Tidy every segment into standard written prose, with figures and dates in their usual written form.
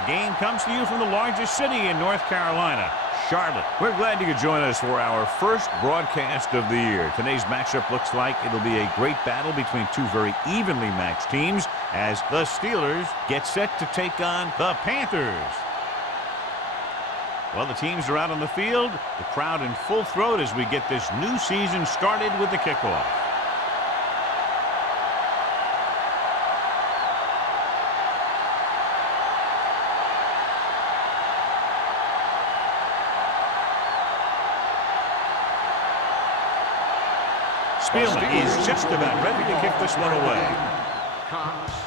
Our game comes to you from the largest city in North Carolina, Charlotte. We're glad you could join us for our first broadcast of the year. Today's matchup looks like it'll be a great battle between two very evenly matched teams as the Steelers get set to take on the Panthers. Well, the teams are out on the field, the crowd in full throat as we get this new season started with the kickoff. Spielman is just about ready to kick this one away.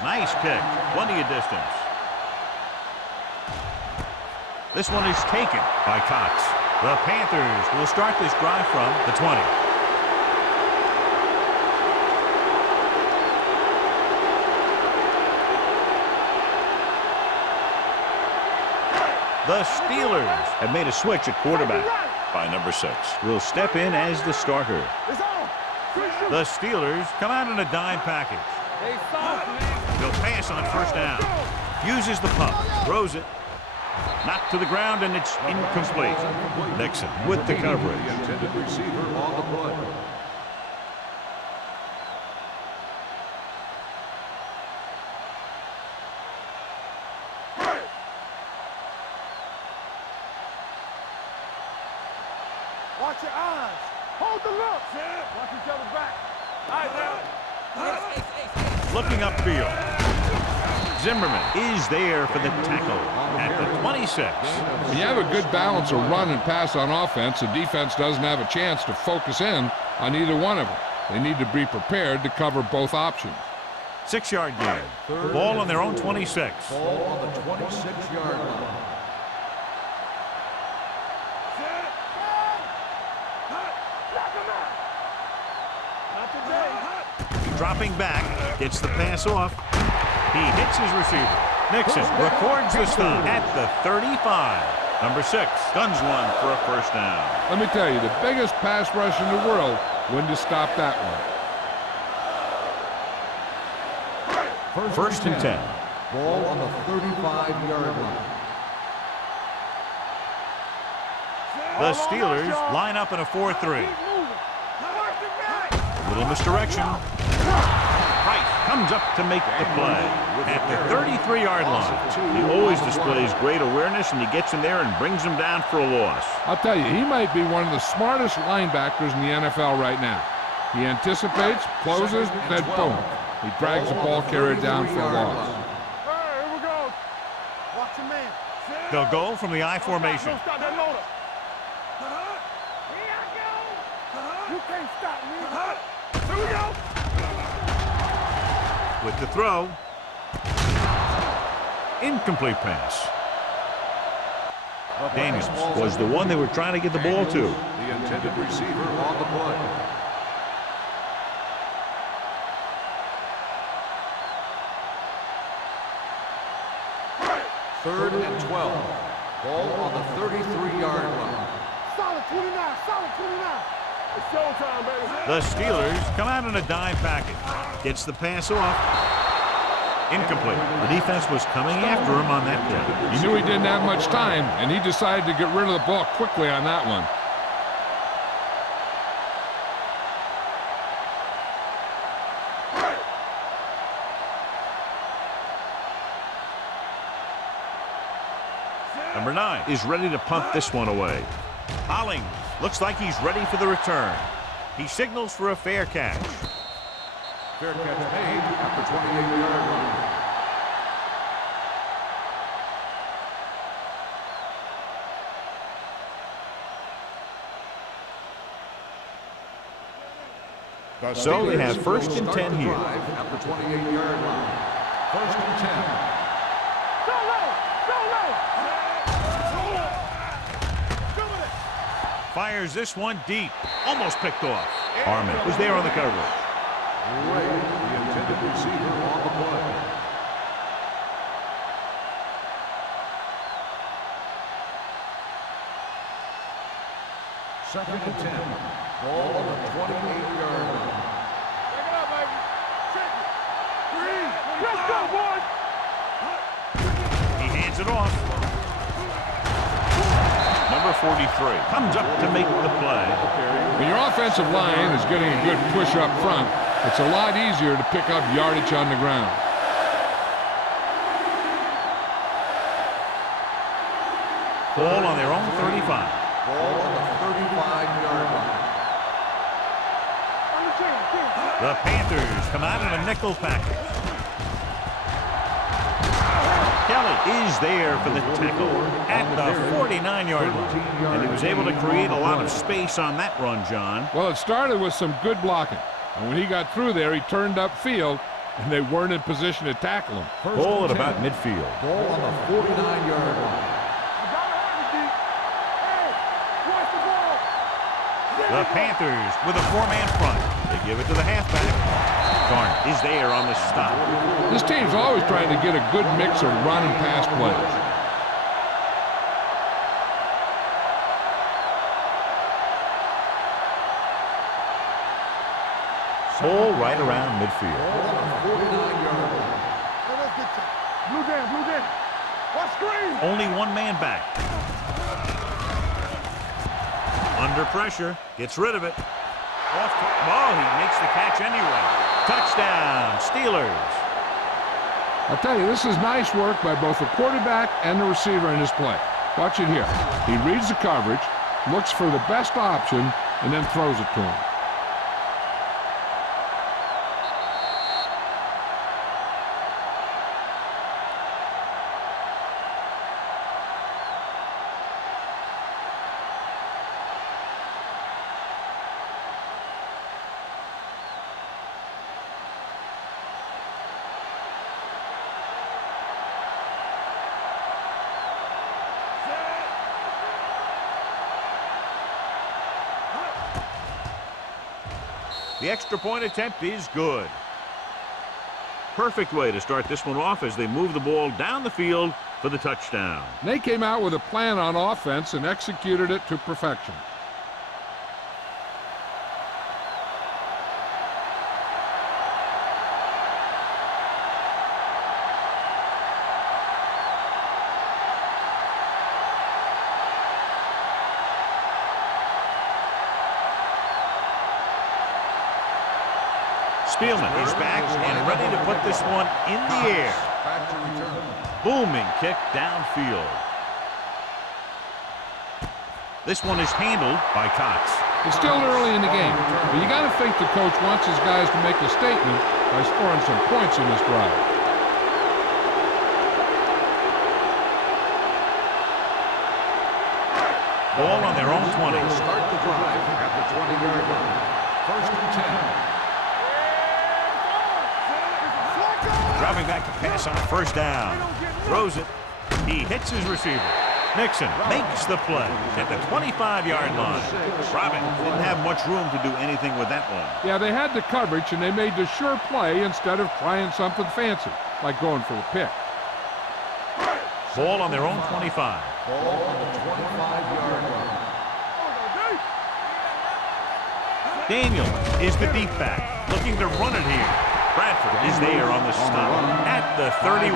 Nice kick, plenty of distance. This one is taken by Cox. The Panthers will start this drive from the 20. The Steelers have made a switch at quarterback. By number 6 will step in as the starter. The Steelers come out in a dime package. They'll pass on first down. Uses the pump, throws it. Knocked to the ground, and it's incomplete. Nixon with the coverage. Intended receiver on the play. Watch your eyes. Hold the look. Watch each other back. All right, now. Looking upfield. Zimmerman is there for the tackle at the 26. When you have a good balance of run and pass on offense, the defense doesn't have a chance to focus in on either one of them. They need to be prepared to cover both options. 6-yard gain. Ball on their own 26. Ball on the 26-yard line. Dropping back, gets the pass off. He hits his receiver. Nixon records the stop at the 35. Number 6 guns one for a first down. Let me tell you, the biggest pass rush in the world wouldn't have stopped that one. First and 10. Ball on the 35-yard line. The Steelers line up in a 4-3. Little misdirection. Price comes up to make the play at the 33-yard line. He always displays great awareness, and he gets in there and brings him down for a loss. I'll tell you, he might be one of the smartest linebackers in the NFL right now. He anticipates, closes, then boom. He drags the ball carrier down for a loss. Hey, here we go. Watch your man. They'll go from the I formation. Don't stop that loader. Here I go. You can't stop me. Here we go. With the throw. Incomplete pass. Daniels was the one they were trying to get the ball to. The intended receiver on the play. Third and 12. Ball on the 33-yard line. Solid 29. Solid 29. It's showtime, baby. The Steelers come out in a dime package. Gets the pass off. Incomplete. The defense was coming after him on that play. He knew he didn't have much time, and he decided to get rid of the ball quickly on that one. Number 9 is ready to punt this one away. Hollings looks like he's ready for the return. He signals for a fair catch. Fair catch made at the 28-yard line. So they have first and 10 here. At the 28-yard line. First and 10. Fires this one deep. Almost picked off. Harmon was there on the coverage. Ray, the intended receiver on the play. Second and 10. Ball on the 28-yard line. Check it out, baby. Check it. Green. Let's go, boys. He hands it off. Number 43 comes up to make the play. When your offensive line is getting a good push up front, it's a lot easier to pick up yardage on the ground. Ball on their own 35. Ball on the 35-yard line. The Panthers come out in a nickel package. Kelly is there for the tackle at the 49-yard line. And he was able to create a lot of space on that run, John. Well, it started with some good blocking. And when he got through there, he turned upfield, and they weren't in position to tackle him. Ball at about midfield. Ball on the 49-yard line. The Panthers with a four-man front. They give it to the halfback. Garner is there on the stop. This team's always trying to get a good mix of run and pass plays. Ball right around midfield. Ball on the 49-yard line. Blue down. Watch screen. Only one man back. Under pressure, gets rid of it. He makes the catch anyway. Touchdown, Steelers. I'll tell you, this is nice work by both the quarterback and the receiver in this play. Watch it here. He reads the coverage, looks for the best option, and then throws it to him. The extra point attempt is good. Perfect way to start this one off as they move the ball down the field for the touchdown. They came out with a plan on offense and executed it to perfection. Spielman is back and ready to put this one in the air. Back to return. Booming kick downfield. This one is handled by Cox. It's still early in the game, but you got to think the coach wants his guys to make a statement by scoring some points in this drive. Ball on their own 20. Start the drive at the 20-yard line. First and 10. Dropping back to pass on first down. Throws it. He hits his receiver. Nixon makes the play at the 25-yard line. Robin didn't have much room to do anything with that one. Yeah, they had the coverage, and they made the sure play instead of trying something fancy, like going for the pick. Ball on their own 25. Ball on the 25-yard line. Daniel is the deep back, looking to run it here. Bradford is there on the stop at the 31.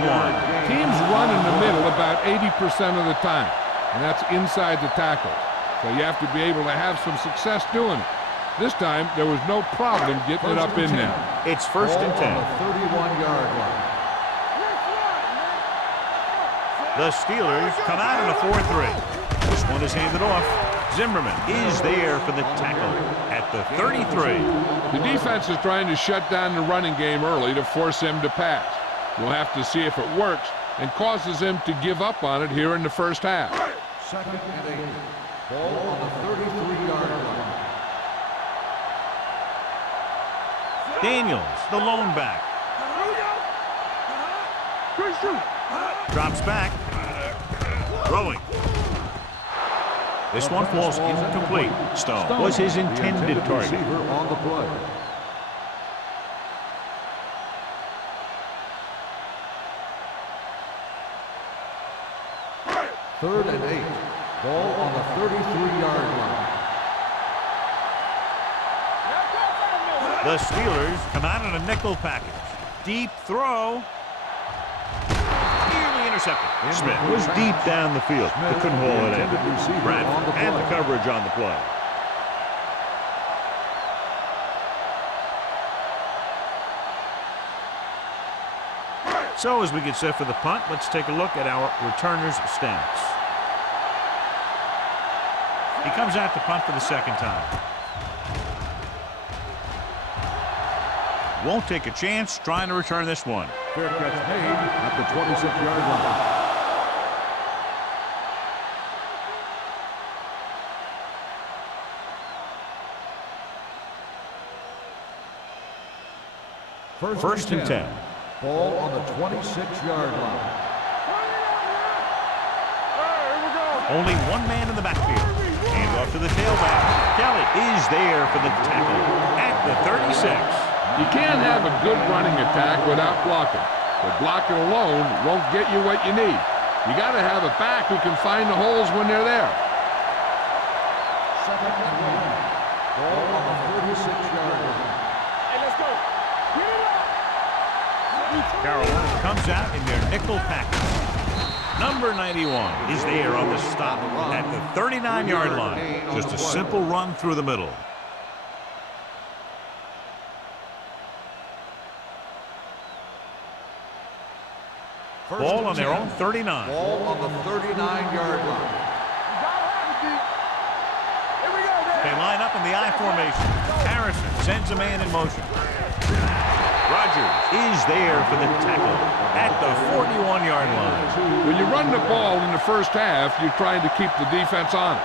Teams run in the middle about 80% of the time, and that's inside the tackle. So you have to be able to have some success doing it. This time, there was no problem getting it up in there. It's first and 10. On the 31-yard line. The Steelers come out in a 4-3. This one is handed off. Zimmerman is there for the tackle at the 33. The defense is trying to shut down the running game early to force him to pass. We'll have to see if it works and causes him to give up on it here in the first half. Second and 8. Ball on the 33-yard line. Daniels, the lone back. Drops back. Throwing. This one falls incomplete. Stone was his intended target. Receiver on the play. Third and 8. Ball on the 33-yard line. The Steelers come out in a nickel package. Deep throw. Nearly Intercepted. Smith was deep down the field, but couldn't haul it in. Bradford had the coverage on the play. So as we get set for the punt, let's take a look at our returner's stats. He comes out to punt for the second time. Won't take a chance trying to return this one. Fair catch made at the 26-yard line. First and 10. Ball on the 26-yard line. Only one man in the backfield. Hand off to the tailback. Kelly is there for the tackle at the 36. You can't have a good running attack without blocking. But blocking alone won't get you what you need. You got to have a back who can find the holes when they're there. Second and 1. Ball on the 36-yard line. Hey, let's go. Get it up. Carolina comes out in their nickel package. Number 91 is there on the stop at the 39-yard line. Just a simple run through the middle. Ball on their own 39. Ball on the 39-yard line. They line up in the I formation. Harrison sends a man in motion. Rogers is there for the tackle at the 41-yard line. When you run the ball in the first half, you're trying to keep the defense on it.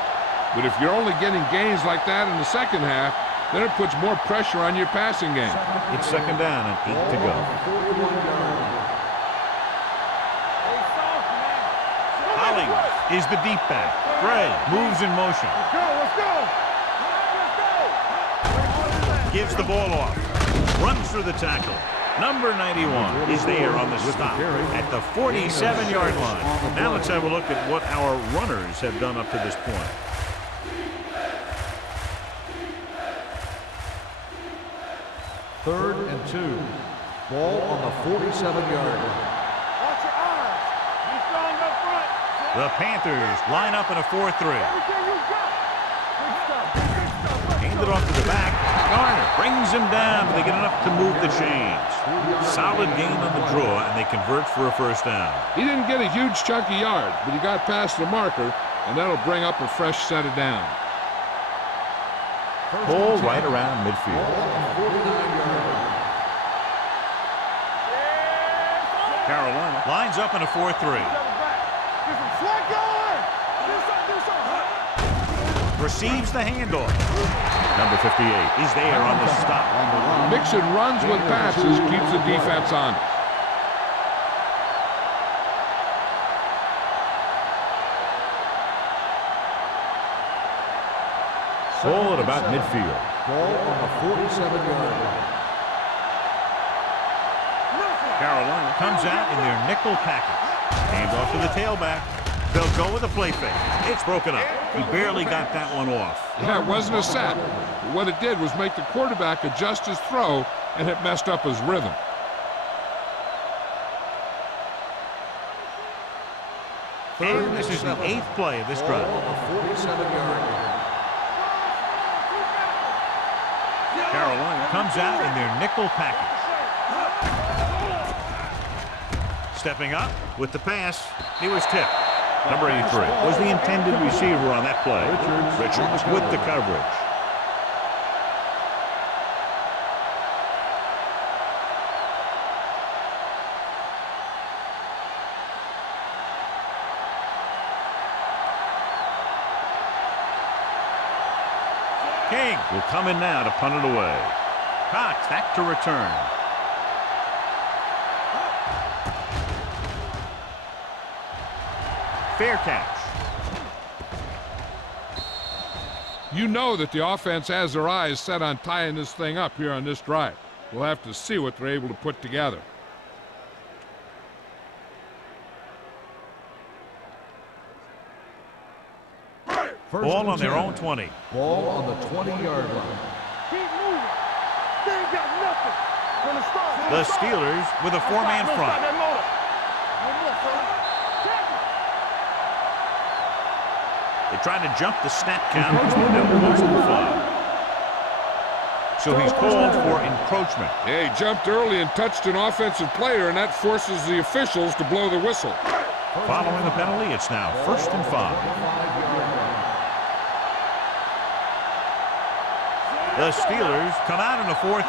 But if you're only getting gains like that in the second half, then it puts more pressure on your passing game. It's second down and 8 to go. Hollings is the deep back. Gray moves in motion. Let's go. Gives the ball off. Runs through the tackle. Number 91 is there on the stop at the 47-yard line. Now let's have a look at what our runners have done up to this point. Third and 2. Ball on the 47-yard line. Watch your eyes. Be strong up front. The Panthers line up in a 4-3. Everything you got. Good stuff. Handed off to the back. Garner brings him down, but they get enough to move the chains. Solid gain on the draw, and they convert for a first down. He didn't get a huge chunk of yards, but he got past the marker, and that'll bring up a fresh set of downs. Ball right around midfield. Carolina lines up in a 4-3. Get some slack going. Do something. Receives the handoff. Number 58 is there on the stop. Mixing runs with passes keeps the defense on. Ball at about midfield. Ball on the 47-yard line. Carolina comes out in their nickel package. Hand off to the tailback. They'll go with a play fake. It's broken up. He barely got that one off. Yeah, it wasn't a set. What it did was make the quarterback adjust his throw, and it messed up his rhythm. And this is the 8th play of this drive. On the 47-yard line. Carolina comes out in their nickel package. Stepping up with the pass. He was tipped. Number 83 was the intended receiver on that play. Richards with the coverage. King will come in now to punt it away. Cox back to return. Fair catch. You know that the offense has their eyes set on tying this thing up here on this drive. We'll have to see what they're able to put together. Ball on their own 20. Ball on the 20-yard line. Keep moving. They ain't got nothing. From the start. The Steelers with a four-man front. They tried to jump the snap count. That was the flag. So he's called for encroachment. Yeah, he jumped early and touched an offensive player, and that forces the officials to blow the whistle. Following the penalty, it's now 1st and 5. The Steelers come out in a 4-3.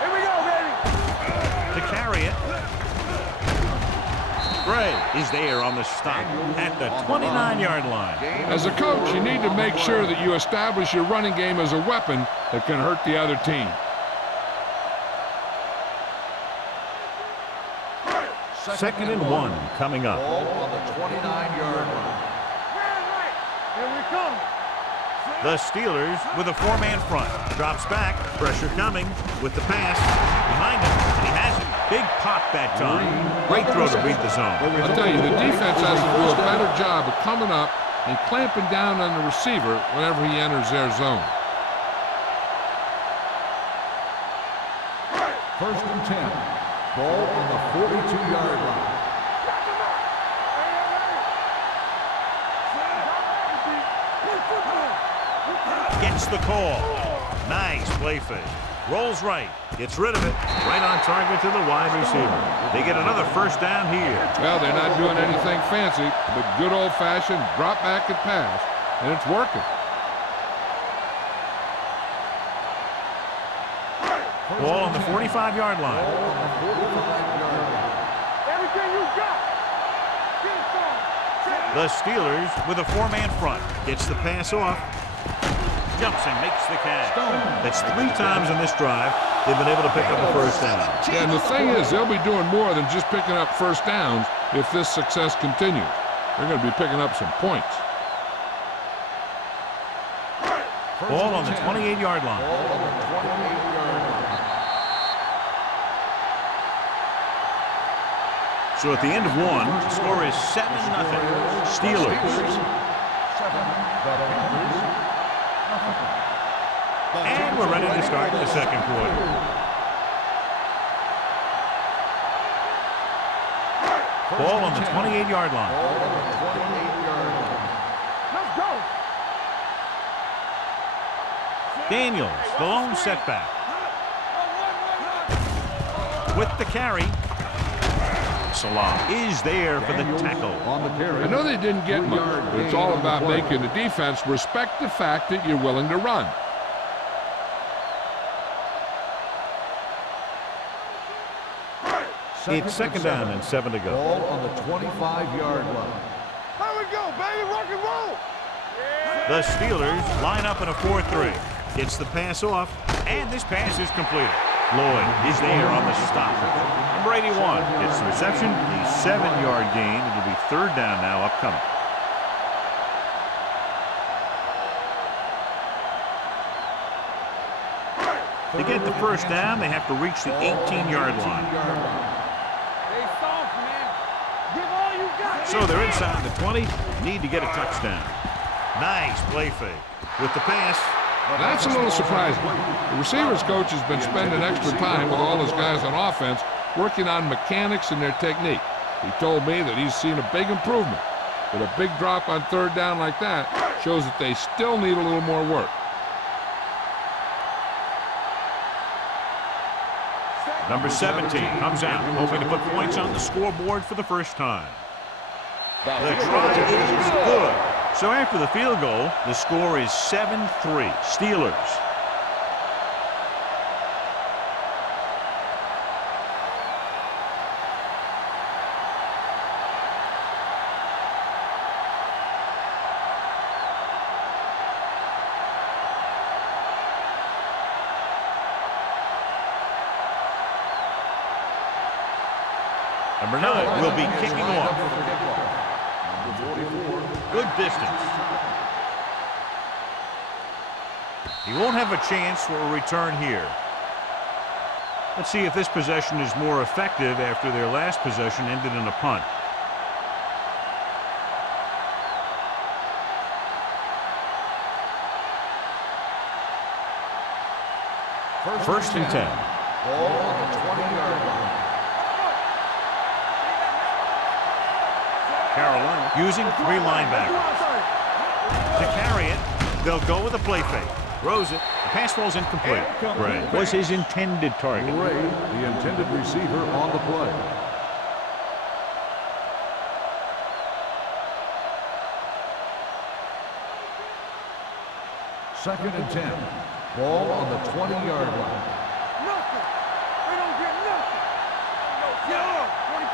Here we go, baby. To carry it. Gray is there on the stop at the 29-yard line. As a coach, you need to make sure that you establish your running game as a weapon that can hurt the other team. Second and 1 coming up. Ball on the 29-yard line. Here we come. The Steelers with a 4-man front. Drops back. Pressure coming with the pass. Behind him, and he has it. Big pop that time. Great throw to beat the zone. I'll tell you, the defense has to do a better job of coming up and clamping down on the receiver whenever he enters their zone. 1st and 10. Ball on the 42-yard line. Gets the call. Nice play fake. Rolls right. Gets rid of it. Right on target to the wide receiver. They get another 1st down here. Well, they're not doing anything fancy, but good old-fashioned drop back and pass, and it's working. Ball on the 45-yard line. Everything you got. Get it started. The Steelers with a 4-man front. Gets the pass off. Jumps and makes the catch. That's 3 times in this drive they've been able to pick up a 1st down. Yeah, and the thing is, they'll be doing more than just picking up 1st downs if this success continues. They're going to be picking up some points. Ball on the 28-yard line. So at the end of 1, the score is 7-0. Steelers. And we're ready to start the 2nd quarter. Ball on the 28-yard line. Let's go. Daniels, the lone setback. With the carry. Salah is there for the tackle. On the carry. I know they didn't get much, but it's all about making the defense respect the fact that you're willing to run. It's 2nd down and 7 to go. Ball on the 25-yard line. Here we go, baby. Rock and roll. The Steelers line up in a 4-3. Gets the pass off, and this pass is completed. Lloyd is there on the stop. Number 81 gets the reception, a 7-yard gain. It'll be 3rd down now upcoming. To get the 1st down, they have to reach the 18-yard line. Stay soft, man. Give all you got. So they're inside the 20, need to get a touchdown. Nice play fake. With the pass. That's a little surprising. The receivers coach has been spending extra time with all his guys on offense working on mechanics and their technique. He told me that he's seen a big improvement. But a big drop on 3rd down like that shows that they still need a little more work. Number 17 comes out, hoping to put points on the scoreboard for the 1st time. The try is good. So after the field goal, the score is 7-3, Steelers. Number 9 will be kicking off. Good distance. He won't have a chance for a return here. Let's see if this possession is more effective after their last possession ended in a punt. First and 10. Ball on the 20-yard line. Carolina using 3 linebackers. to carry it. They'll go with a play fake. Throws it. The pass falls incomplete. Gray was his intended target. Gray, the intended receiver on the play. Second and 10. Ball on the 20-yard line. Nothing. We don't get nothing.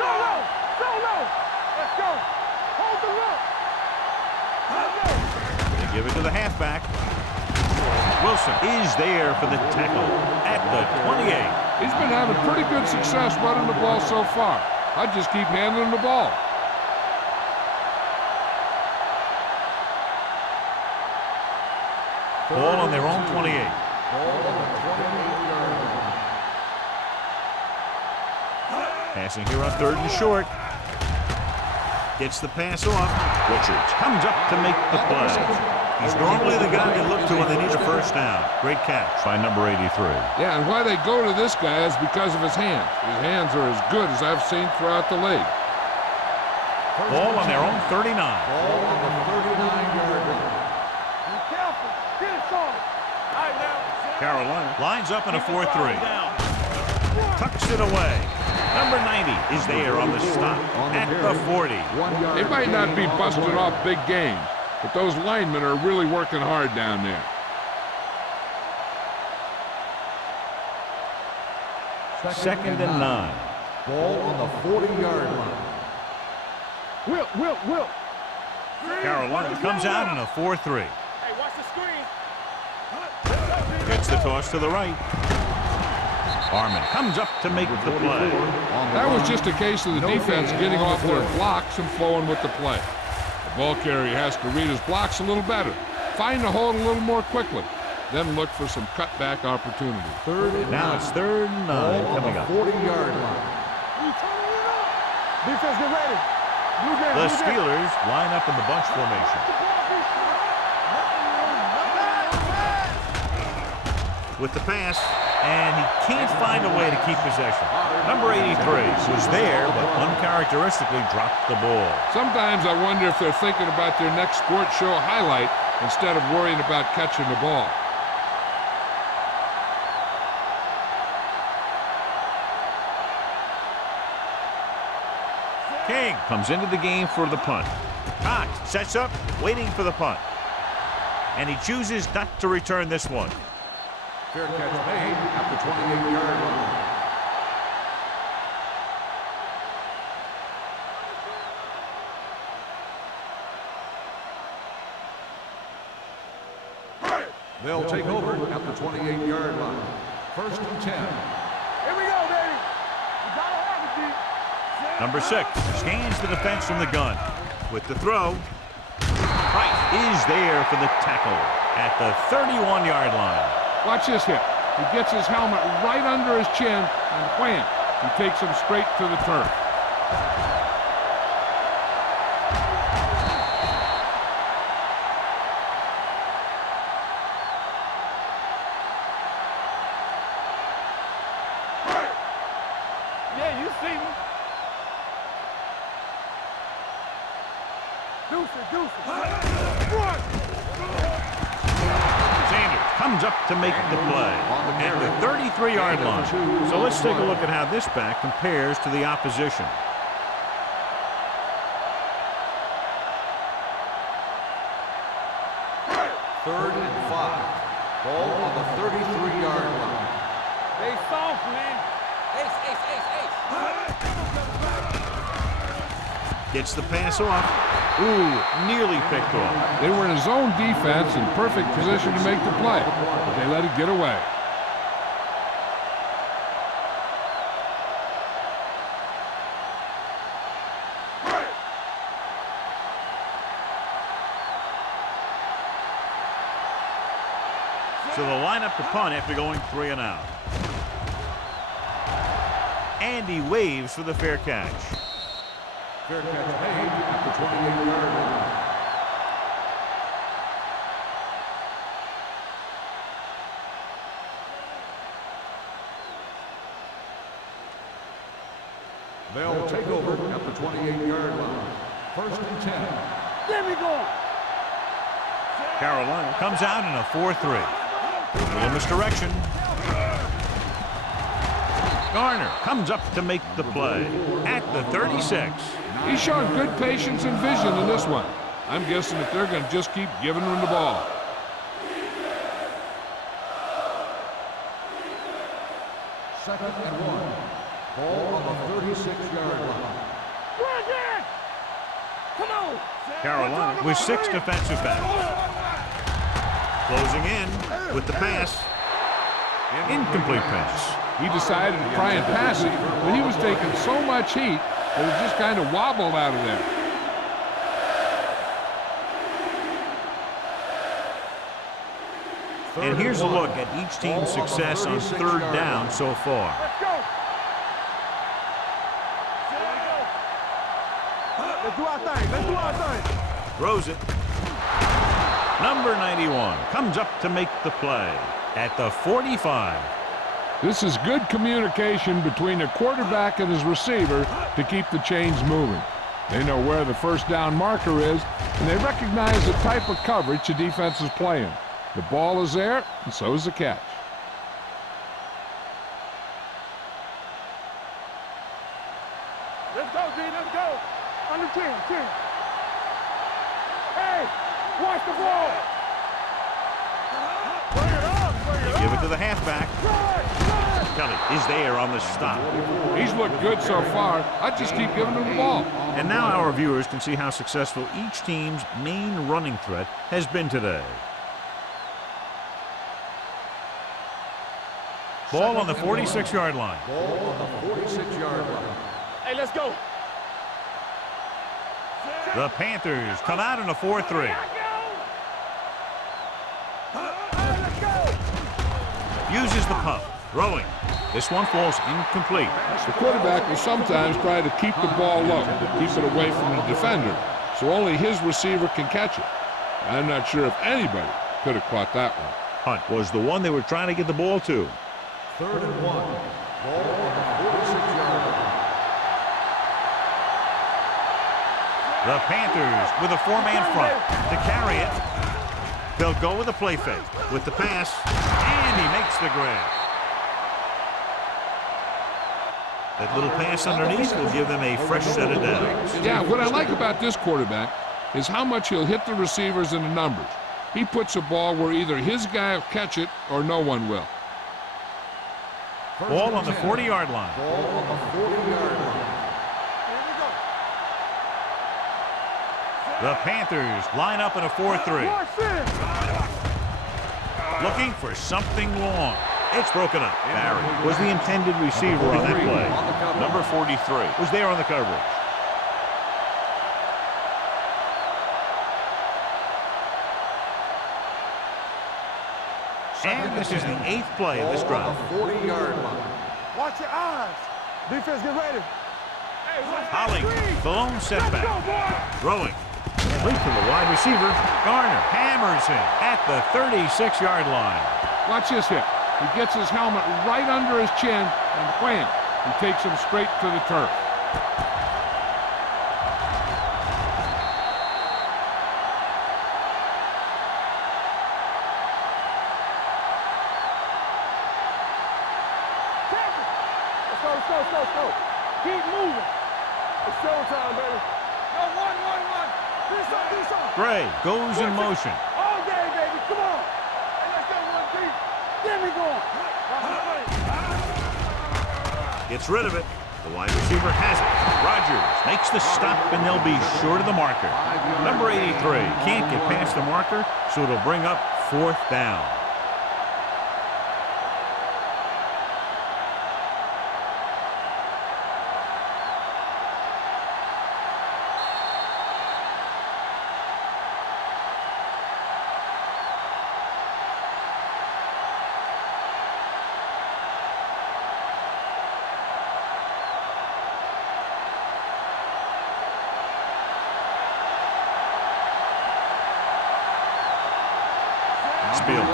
Go low. Go low. Let's go. Hold the look. They give it to the halfback. Wilson is there for the tackle at the 28. He's been having pretty good success running the ball so far. I just keep handling the ball. Ball on their own 28. Ball on the 28-yard line. Passing here on 3rd and short. Gets the pass off. Richards comes up to make the play. He's normally the guy they look to when they need a first down. Great catch by number 83. Yeah, and why they go to this guy is because of his hands. His hands are as good as I've seen throughout the league. Ball on their own 39. Ball on the 39-yard line. Be careful. Get it started. All right, now. Carolina lines up in a 4-3. Tucks it away. Number 90 is there on the stop at the 40. They might not be busting off big games, but those linemen are really working hard down there. Second and 9. Ball on the 40-yard line. Will. Carolina comes out in a 4-3. Hey, watch the screen. Gets the toss to the right. Harmon comes up to make the play. That was just a case of the defense getting off their blocks and flowing with the play. The ball carrier has to read his blocks a little better, find the hole a little more quickly, then look for some cutback opportunity. Now it's 3rd and 9 coming up. 40-yard line. Defense, get ready. The Steelers line up in the bunch formation. With the pass, and he can't find a way to keep possession. Number 83 was there, but uncharacteristically dropped the ball. Sometimes I wonder if they're thinking about their next sports show highlight instead of worrying about catching the ball. King comes into the game for the punt. Cox sets up, waiting for the punt. And he chooses not to return this one. Fair catch made at the 28-yard line. They'll take over at the 28-yard line. 1st and 10. Here we go, baby. You gotta have it, G. Number 6 scans the defense from the gun. With the throw, Price is there for the tackle at the 31-yard line. Watch this hit. He gets his helmet right under his chin, and wham, he takes him straight to the turf. Yeah, you see me. Deuce it. Run. Sanders comes up to make the play at the 33-yard line. So let's take a look at how this back compares to the opposition. Third and 5. Ball on the 33-yard line. They soft, man. Gets the pass off. Ooh, nearly picked off. They were in his own defense in perfect position to make the play, but they let it get away. So they'll line up to punt after going 3 and out. And he waves for the fair catch. Fair catch made at the 28-yard line. They'll take over at the 28-yard line. 1st and 10. There we go. Carolina comes out in a 4-3. A little misdirection. Garner comes up to make the play at the 36. He's shown good patience and vision in this one. I'm guessing that they're going to just keep giving him the ball. Second and 1. Ball on the 36-yard line. Come on. Carolina with 6 defensive backs. Closing in with the pass. Incomplete pass. He decided to try and pass it, but he was taking so much heat that it just kind of wobbled out of there. And here's a look at each team's success on 3rd down so far. Let's go. Let's do our thing. Let's do our thing. Throws it. Number 91 comes up to make the play at the 45. This is good communication between the quarterback and his receiver to keep the chains moving. They know where the first down marker is, and they recognize the type of coverage the defense is playing. The ball is there, and so is the catch. Let's go, D. Let's go. Under 10. Hey, watch the ball. Bring it up. Bring it up. Give it to the halfback. Kelly is there on the stop. He's looked good so far. I just keep giving him the ball. And now our viewers can see how successful each team's main running threat has been today. Ball on the 46-yard line. Ball on the 46-yard line. Hey, let's go. The Panthers come out in a 4-3. Uses the pump. Throwing. This one falls incomplete. The quarterback will sometimes try to keep the ball low, keep it away from the defender, so only his receiver can catch it. I'm not sure if anybody could have caught that one. Hunt was the one they were trying to get the ball to. 3rd and 1. Ball on the 46-yard line. The Panthers with a 4-man front to carry it. They'll go with a play fake with the pass, and he makes the grab. That little pass underneath will give them a fresh set of downs. Yeah, what I like about this quarterback is how much he'll hit the receivers in the numbers. He puts a ball where either his guy will catch it or no one will. Ball on the 40-yard line. Ball on the 40-yard line. The Panthers line up in a 4-3. Looking for something long. It's broken up. Barry was the intended receiver on that play. Number 43 was there on the coverage. And this is the 8th play of this drive. 40-yard line. Watch your eyes. Defense, get ready. Holling, the lone setback. Throwing. Complete to the wide receiver. Garner hammers him at the 36-yard line. Watch this hit. He gets his helmet right under his chin, and wham, he takes him straight to the turf. Let's go. Keep moving. It's showtime, baby. Go, one. This up. Gray goes in motion. All day, baby. Come on. Hey, let's go, 1-3. Get me going. Gets rid of it. The wide receiver has it. Rogers makes the stop, and they'll be short of the marker. Number 83 can't get past the marker, so it'll bring up 4th down.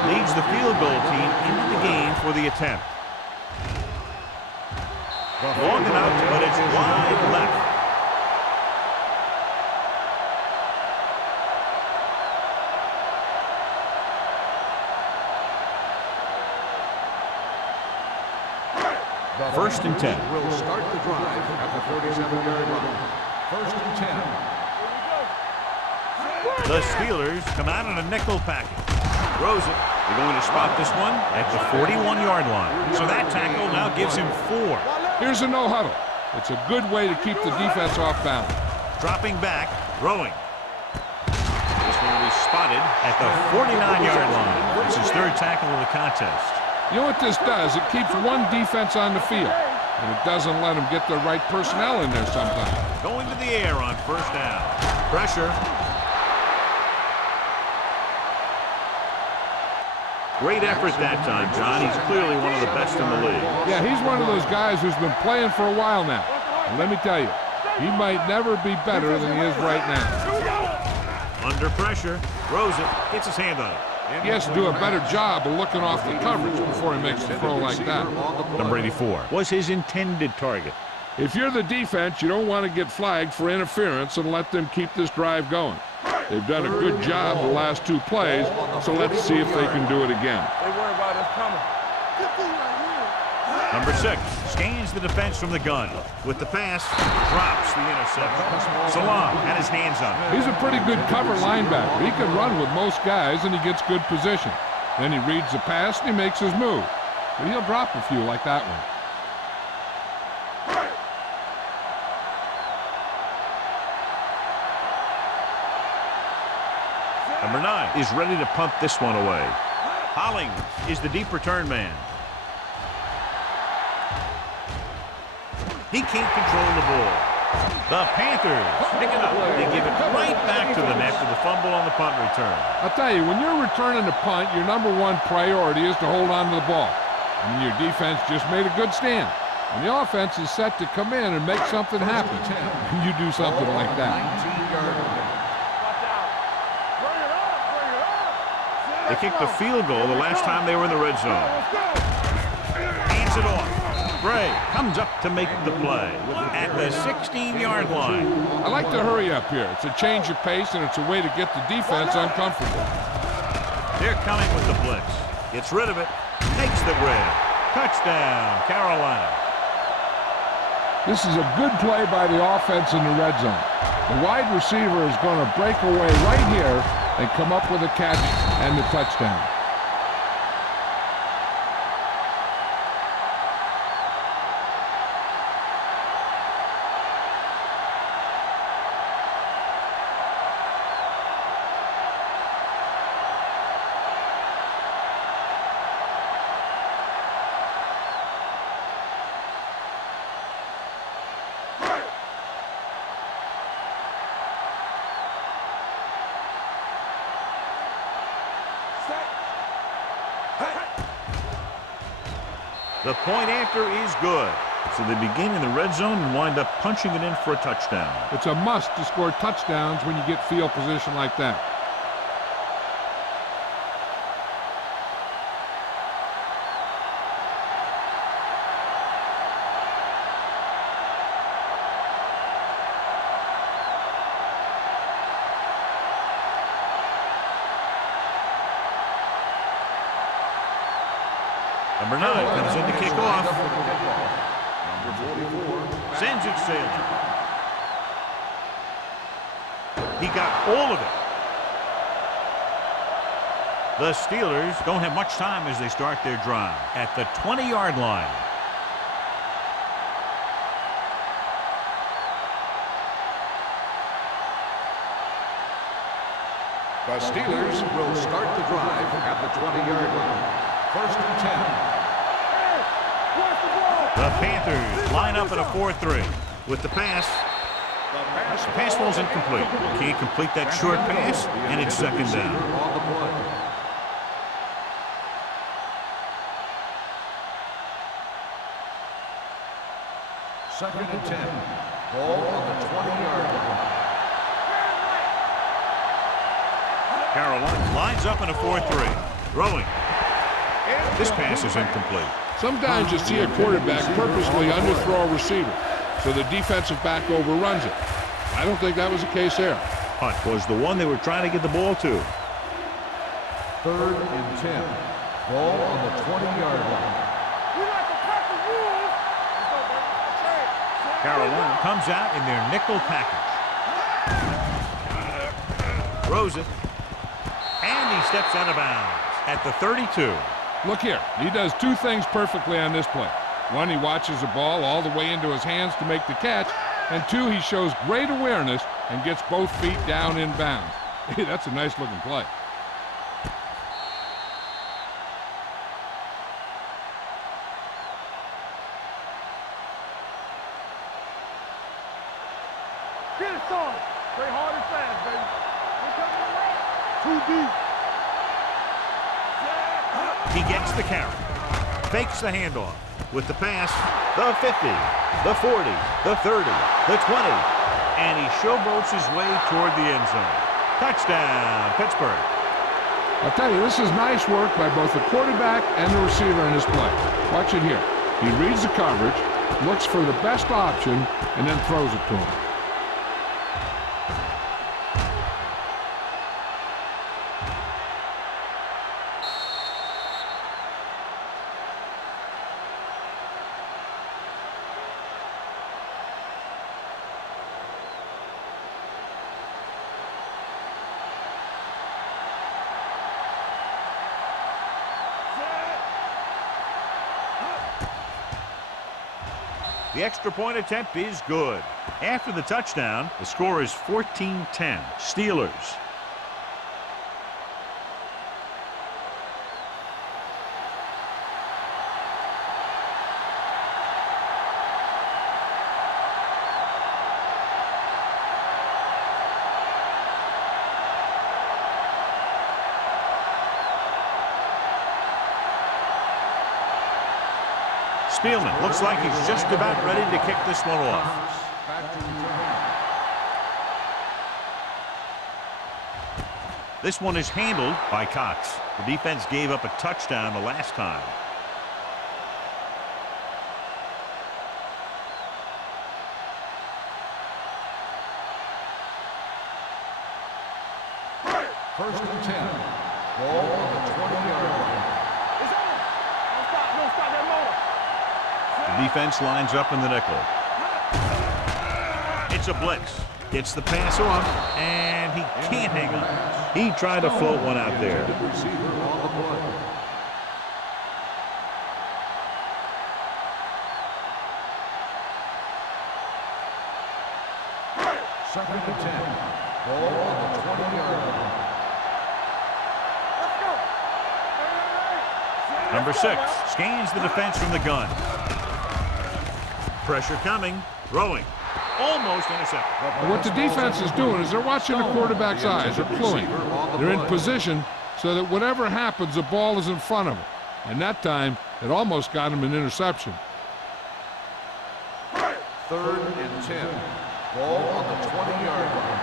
Leads the field goal team into the game for the attempt. Long enough, but it's wide left. First and 10. Will start the drive at the 37-yard line. First and 10. The Steelers come out in a nickel package. Throws it. They're going to spot this one at the 41-yard line. So that tackle now gives him 4. Here's a no huddle. It's a good way to keep the defense off balance. Dropping back, throwing. This one will be spotted at the 49-yard line. It's his third tackle of the contest. You know what this does? It keeps one defense on the field, and it doesn't let them get the right personnel in there sometimes. Going to the air on first down. Pressure. Great effort that time, John. He's clearly one of the best in the league. Yeah, he's one of those guys who's been playing for a while now. And let me tell you, he might never be better than he is right now. Under pressure, throws it, gets his hand on it. He has to do a better job of looking off the coverage before he makes a throw like that. Number 84 was his intended target. If you're the defense, you don't want to get flagged for interference and let them keep this drive going. They've done a good job the last 2 plays, so let's see if they can do it again. They worry about us coming. Number 6 scans the defense from the gun. With the pass, drops the interception. Salam had his hands on it. He's a pretty good cover linebacker. He can run with most guys, and he gets good position. Then he reads the pass, and he makes his move. But he'll drop a few like that one. Number 9 is ready to punt this one away. Hollings is the deep return man. He can't control the ball. The Panthers pick it up. They give it right back to them after the fumble on the punt return. I'll tell you, when you're returning a punt, your number 1 priority is to hold on to the ball. And your defense just made a good stand. And the offense is set to come in and make something happen. And you do something like that. They kicked the field goal the last time they were in the red zone. Hands it off. Bray comes up to make the play at the 16-yard line. I like to hurry up here. It's a change of pace, and it's a way to get the defense uncomfortable. They're coming with the blitz. Gets rid of it. Takes the grab. Touchdown, Carolina. This is a good play by the offense in the red zone. The wide receiver is going to break away right here and come up with a catch and the touchdown. The point after is good. So they begin in the red zone and wind up punching it in for a touchdown. It's a must to score touchdowns when you get field position like that. Number 9 comes in to kick off. Sends it sailing. He got all of it. The Steelers don't have much time as they start their drive at the 20-yard line. The Steelers will start the drive at the 20-yard line. First and 10. The Panthers line up at a 4-3. With the pass falls incomplete. Can't complete that short pass, and it's second down. Second and 10. Ball on the 20-yard line. Carolina lines up in a 4-3. Throwing. This pass is incomplete. Sometimes you see a quarterback purposely underthrow a receiver, so the defensive back overruns it. I don't think that was the case there. Punt was the one they were trying to get the ball to. Third and 10. Ball on the 20-yard line. We like to cut the rules Carolina comes out in their nickel package. Throws it. And he steps out of bounds at the 32. Look here. He does two things perfectly on this play. One, he watches the ball all the way into his hands to make the catch. And two, he shows great awareness and gets both feet down in bounds. Hey, that's a nice-looking play. Get it, son. Play hard and fast, baby. Too deep. He gets the carry. Fakes the handoff. With the pass, the 50, the 40, the 30, the 20. And he showboats his way toward the end zone. Touchdown, Pittsburgh. I'll tell you, this is nice work by both the quarterback and the receiver in this play. Watch it here. He reads the coverage, looks for the best option, and then throws it to him. The extra point attempt is good. After the touchdown, the score is 14-10. Steelers. Spielman looks like he's just about ready to kick this one off. This one is handled by Cox. The defense gave up a touchdown the last time. First and 10. Ball on the 20-yard line. It's on. Don't stop that motor. The defense lines up in the nickel. It's a blitz. Gets the pass off, and he can't hang on. He tried to float one out there. Receiver on the play. Second and 10. Ball on the 20-yard line. Let's go. Number 6 scans the defense from the gun. Pressure coming. Throwing. Almost intercepted. What the defense is doing is they're watching the quarterback's eyes. They're cluing. They're in position so that whatever happens, the ball is in front of them. And that time, it almost got him an interception. Third and 10. Ball on the 20-yard line.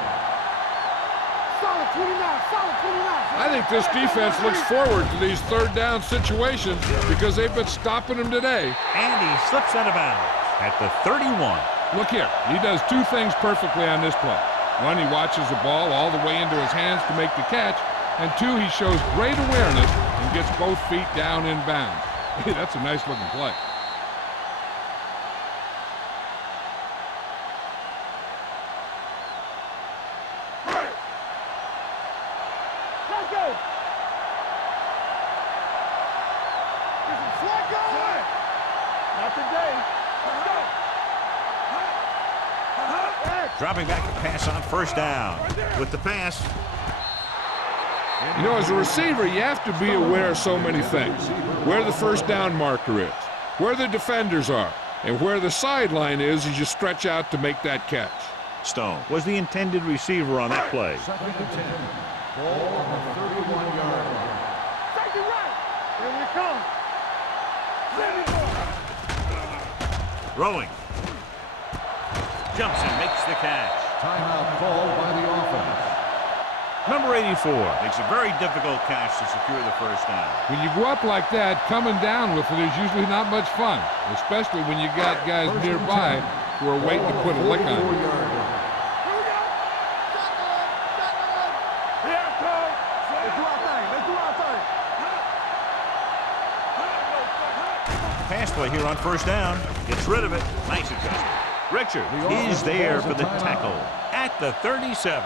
Solid 29. Solid 29. I think this defense looks forward to these third down situations because they've been stopping them today. And he slips out of bounds at the 31. Look here. He does two things perfectly on this play. One, he watches the ball all the way into his hands to make the catch. And two, he shows great awareness and gets both feet down in bounds. Hey, that's a nice-looking play. Let's go. This is Flacco. Not today. Let's go. Dropping back to pass on first down. With the pass. You know, as a receiver, you have to be aware of so many things. Where the first down marker is, where the defenders are, and where the sideline is as you stretch out to make that catch. Stone was the intended receiver on that play. Second and 10. Ball on the 31-yard line. Take it right. Here we come. Throwing. Jumps and makes the catch. Timeout called by the offense. Number 84 makes a very difficult catch to secure the first down. When you go up like that, coming down with it is usually not much fun, especially when you got guys nearby who are waiting to put a lick on you. Here we go. Shotgun. Here it comes. Let's do our thing. Let's do our thing. Pass play here on first down. Gets rid of it. Nice adjustment. Richard is there for the tackle at the 37.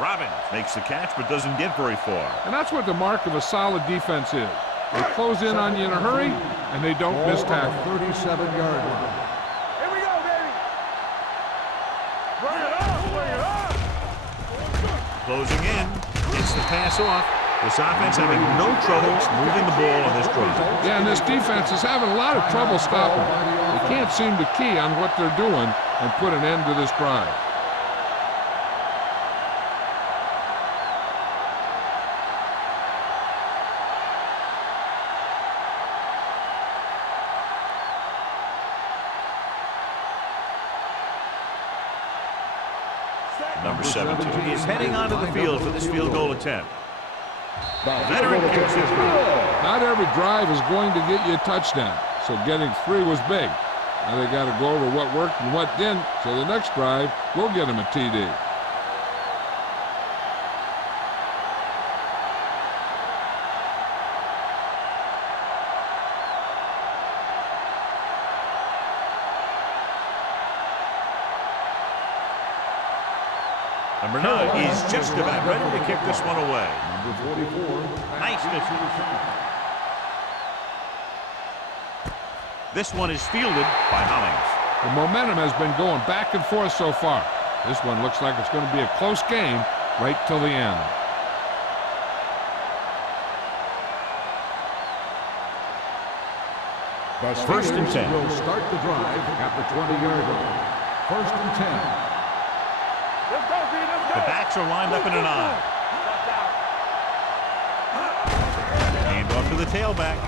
Robbins makes the catch but doesn't get very far. And that's what the mark of a solid defense is. They close in on you in a hurry, and they don't miss tackle. 37-yard line. Here we go, baby. Bring it up, bring it up. Closing in, gets the pass off. This offense having no trouble moving the ball on this drive. Yeah, and this defense is having a lot of trouble stopping. They can't seem to key on what they're doing and put an end to this drive. Number 17 is heading onto the field for this field goal attempt. Veteran kicks it. Not every drive is going to get you a touchdown, so getting 3 was big. Now they got to go over what worked and what didn't, so the next drive will get them a TD. Number 9 is just about ready to kick this one away. Number 44. Nice defense. This one is fielded by Hollings. The momentum has been going back and forth so far. This one looks like it's going to be a close game right till the end. First and 10. Will start the drive at the 20-yard line. First and 10. Let's go, B, let's go. The backs are lined up in an eye. Hand off to the tailback.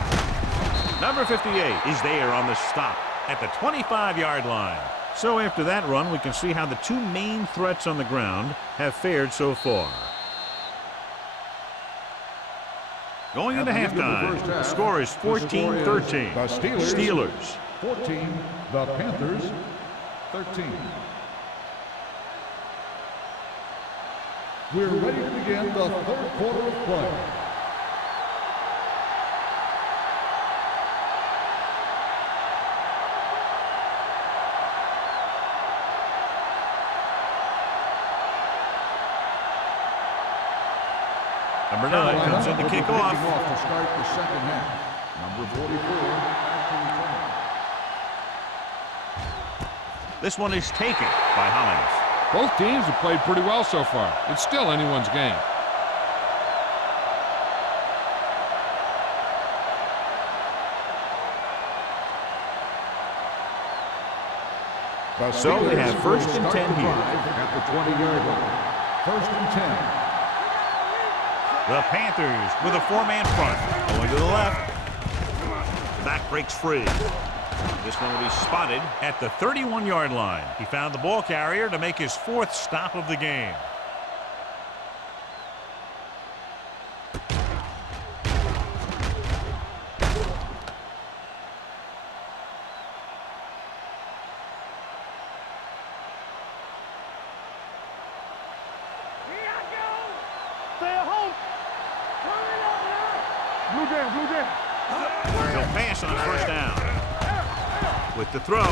Number 58 is there on the stop at the 25-yard line. So after that run, we can see how the two main threats on the ground have fared so far. Going into halftime, the score is 14-13. The Steelers. 14, the Panthers 13. We're ready to begin the third quarter of play. Number 9 comes in to kick off. To start the second half. Number 44. This one is taken by Hollings. Both teams have played pretty well so far. It's still anyone's game. So they have first and 10 here. At the 20-yard line. First and 10. The Panthers with a four-man front. Going to the left. Back breaks free. This one will be spotted at the 31-yard line. He found the ball carrier to make his fourth stop of the game. He'll pass on first down. With the throw,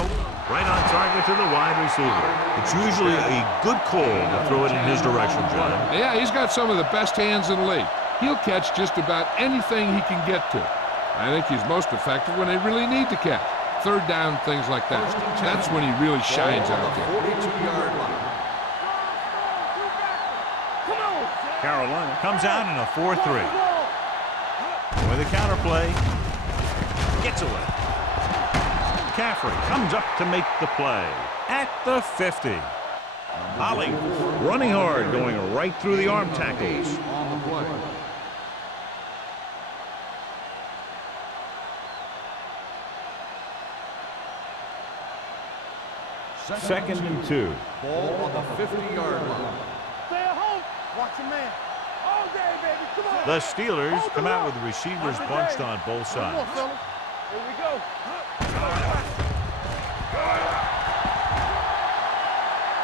right on target to the wide receiver. It's usually a good call to throw it in his direction, John. Yeah, he's got some of the best hands in the league. He'll catch just about anything he can get to. I think he's most effective when they really need to catch. Third down, things like that. That's when he really shines out there. 42-yard line. Carolina comes out in a 4-3. With a counter play, gets away. McCaffrey comes up to make the play at the 50. Holly running hard, going right through the arm tackles. On the play. Second and 2. Ball on the 50-yard line. Stay at home. Watch your man. All day, baby. Come on. The Steelers come out with receivers bunched on both Come on, sides. fellas. Here we go.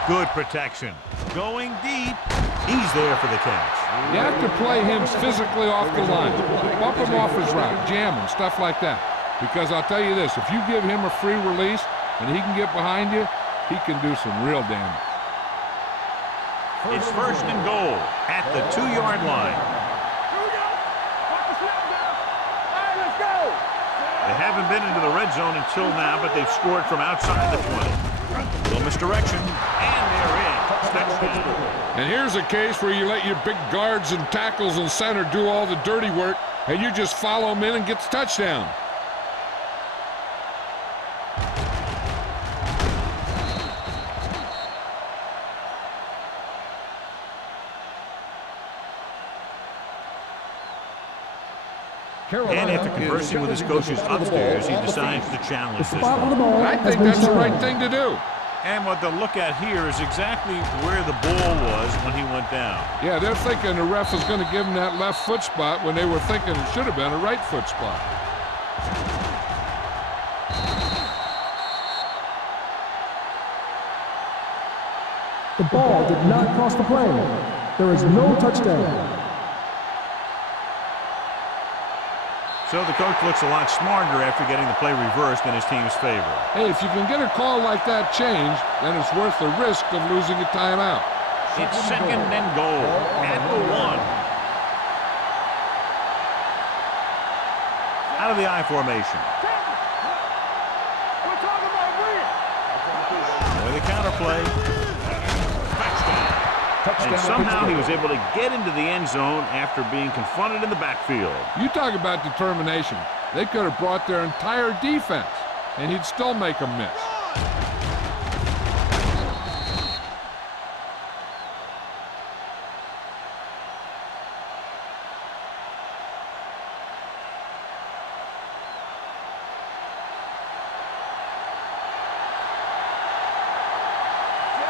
Good protection. Going deep. He's there for the catch. You have to play him physically off the line. Bump him off his route, jam him, stuff like that. Because I'll tell you this, if you give him a free release and he can get behind you, he can do some real damage. It's first and goal at the 2-yard line. Here we go. Watch the snap down. All right, let's go. They haven't been into the red zone until now, but they've scored from outside the 20. Little misdirection, and they're in. Touchdown. And here's a case where you let your big guards and tackles and center do all the dirty work, and you just follow them in and get the touchdown. And after conversing with his coaches upstairs, he decides to challenge this one. And I think that's the right thing to do. And what they'll look at here is exactly where the ball was when he went down. Yeah, they're thinking the ref is going to give him that left foot spot when they were thinking it should have been a right foot spot. The ball did not cross the plane. There is no touchdown. So the coach looks a lot smarter after getting the play reversed in his team's favor. Hey, if you can get a call like that changed, then it's worth the risk of losing a timeout. It's second and goal at the 1. Out of the I formation. We're talking about win. With the counterplay. Touchdown. And somehow he was able to get into the end zone after being confronted in the backfield. You talk about determination. They could have brought their entire defense, and he'd still make them miss.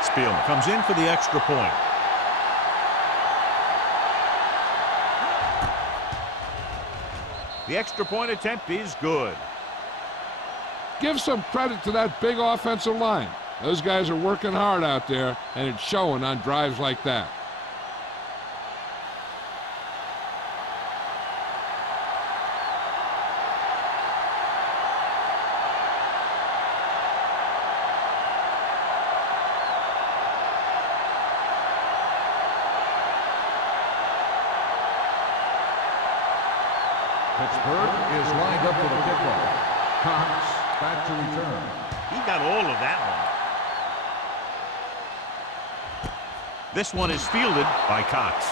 Spielman comes in for the extra point. The extra point attempt is good. Give some credit to that big offensive line. Those guys are working hard out there, and it's showing on drives like that. Pittsburgh is lined up for the kickoff. Cox back to return. He got all of that one. This one is fielded by Cox.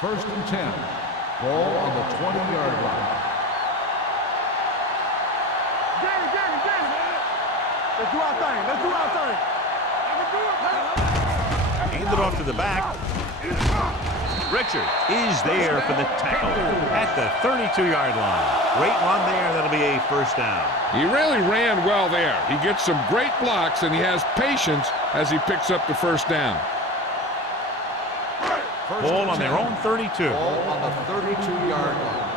First and 10. Ball on the 20-yard line. Let's do our thing. Let's do our thing. Hand it off to the back. Richard is there for the tackle at the 32-yard line. Great run there. That'll be a first down. He really ran well there. He gets some great blocks, and he has patience as he picks up the first down. Ball on their own 32. Ball on the 32-yard line.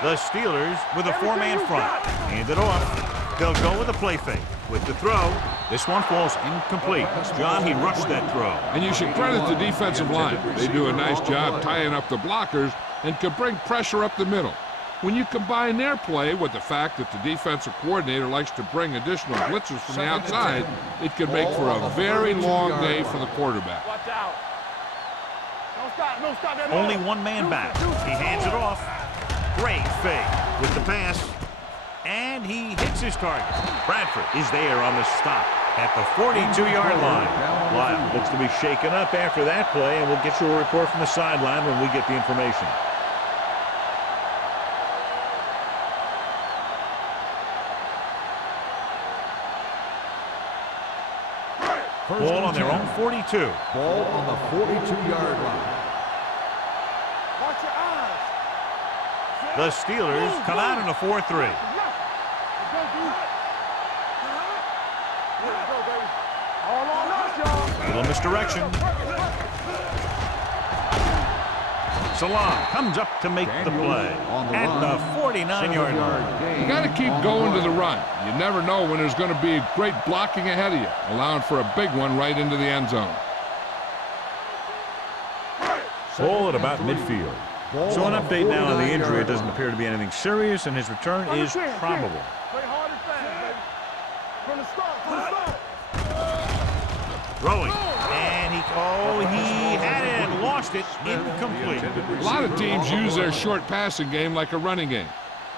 The Steelers with a 4-man front. Hand it off. They'll go with a play fake. With the throw, this one falls incomplete. John, he rushed that throw. And you should credit the defensive line. They do a nice job tying up the blockers and can bring pressure up the middle. When you combine their play with the fact that the defensive coordinator likes to bring additional blitzers from the outside, it can make for a very long day for the quarterback. Watch out. Don't stop. Don't stop that. Only one man back. He hands it off. Great fake with the pass. And he hits his target. Bradford is there on the stop at the 42-yard line. Lyle looks to be shaken up after that play, and we'll get you a report from the sideline when we get the information. Ball on their own 42. Ball on the 42-yard line. Watch your eyes. The Steelers come out in a 4-3. All on us, y'all. Little misdirection. Salam comes up to make the play at the 49-yard line. You got to keep going to the run. You never know when there's going to be great blocking ahead of you, allowing for a big one right into the end zone. Ball at about midfield. So an update now on the injury. It doesn't appear to be anything serious, and his return is probable. Play hard and fast, baby. From the start. Throwing. And he had it and lost it. Incomplete. A lot of teams use their short passing game like a running game.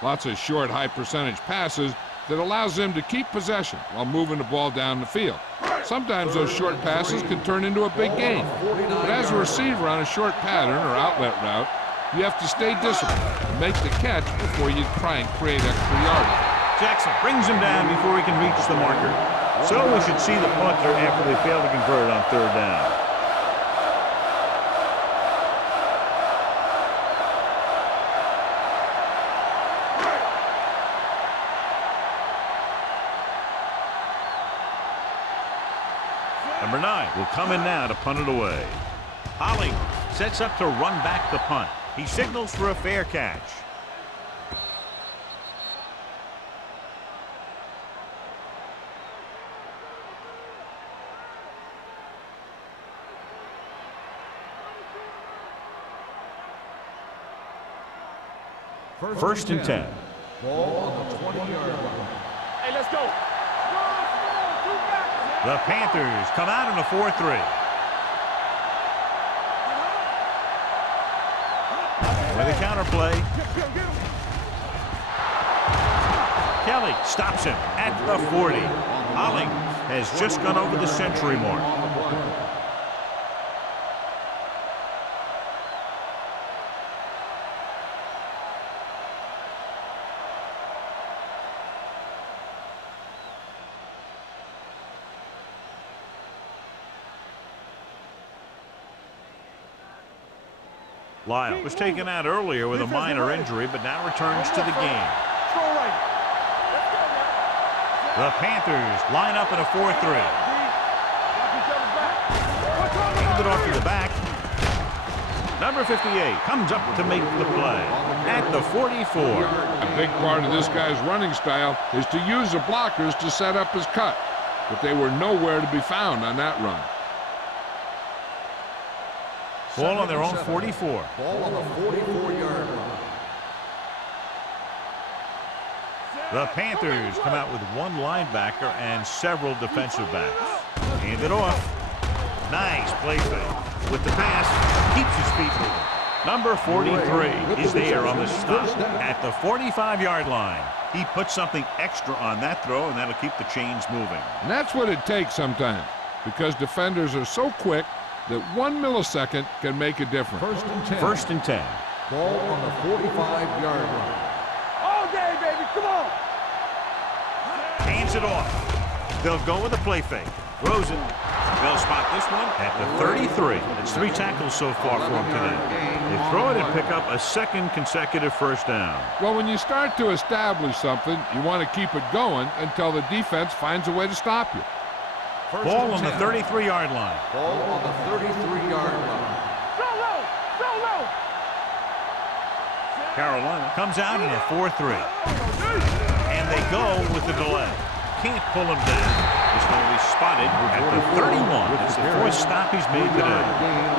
Lots of short, high-percentage passes that allows them to keep possession while moving the ball down the field. Sometimes those short passes can turn into a big gain. But as a receiver on a short pattern or outlet route, you have to stay disciplined and make the catch before you try and create extra yardage. Jackson brings him down before he can reach the marker. So we should see the punter after they fail to convert on third down. Number 9 will come in now to punt it away. Holling sets up to run back the punt. He signals for a fair catch. First and 10. Ball on the 20-yard line. Hey, let's go. The Panthers come out in a 4-3. With a counter play. Kelly stops him at the 40. Holling has just gone over the century mark. Lyle was taken out earlier with a minor injury, but now returns to the game. The Panthers line up in a 4-3. Hand it off to the back. Number 58 comes up to make the play at the 44. A big part of this guy's running style is to use the blockers to set up his cut, but they were nowhere to be found on that run. Ball on their own 44. Ball on the 44-yard line. The Panthers come out with one linebacker and several defensive backs. Hand it off. Nice play fake. With the pass, keeps his feet moving. Number 43 is there on the stop at the 45-yard line. He puts something extra on that throw, and that'll keep the chains moving. And that's what it takes sometimes, because defenders are so quick that 1 millisecond can make a difference. First and 10. Ball on the 45-yard line. All day, baby. Come on. Hands it off. They'll go with a play fake. Rosen. They'll spot this one at the 33. It's 3 tackles so far for him today. They throw it and pick up a second consecutive first down. Well, when you start to establish something, you want to keep it going until the defense finds a way to stop you. Ball on the 33-yard line. Ball on the 33-yard line. Solo. Carolina comes out in a 4-3. And they go with the delay. Can't pull him down. He's going to be spotted at the 31. It's the 4th stop he's made today.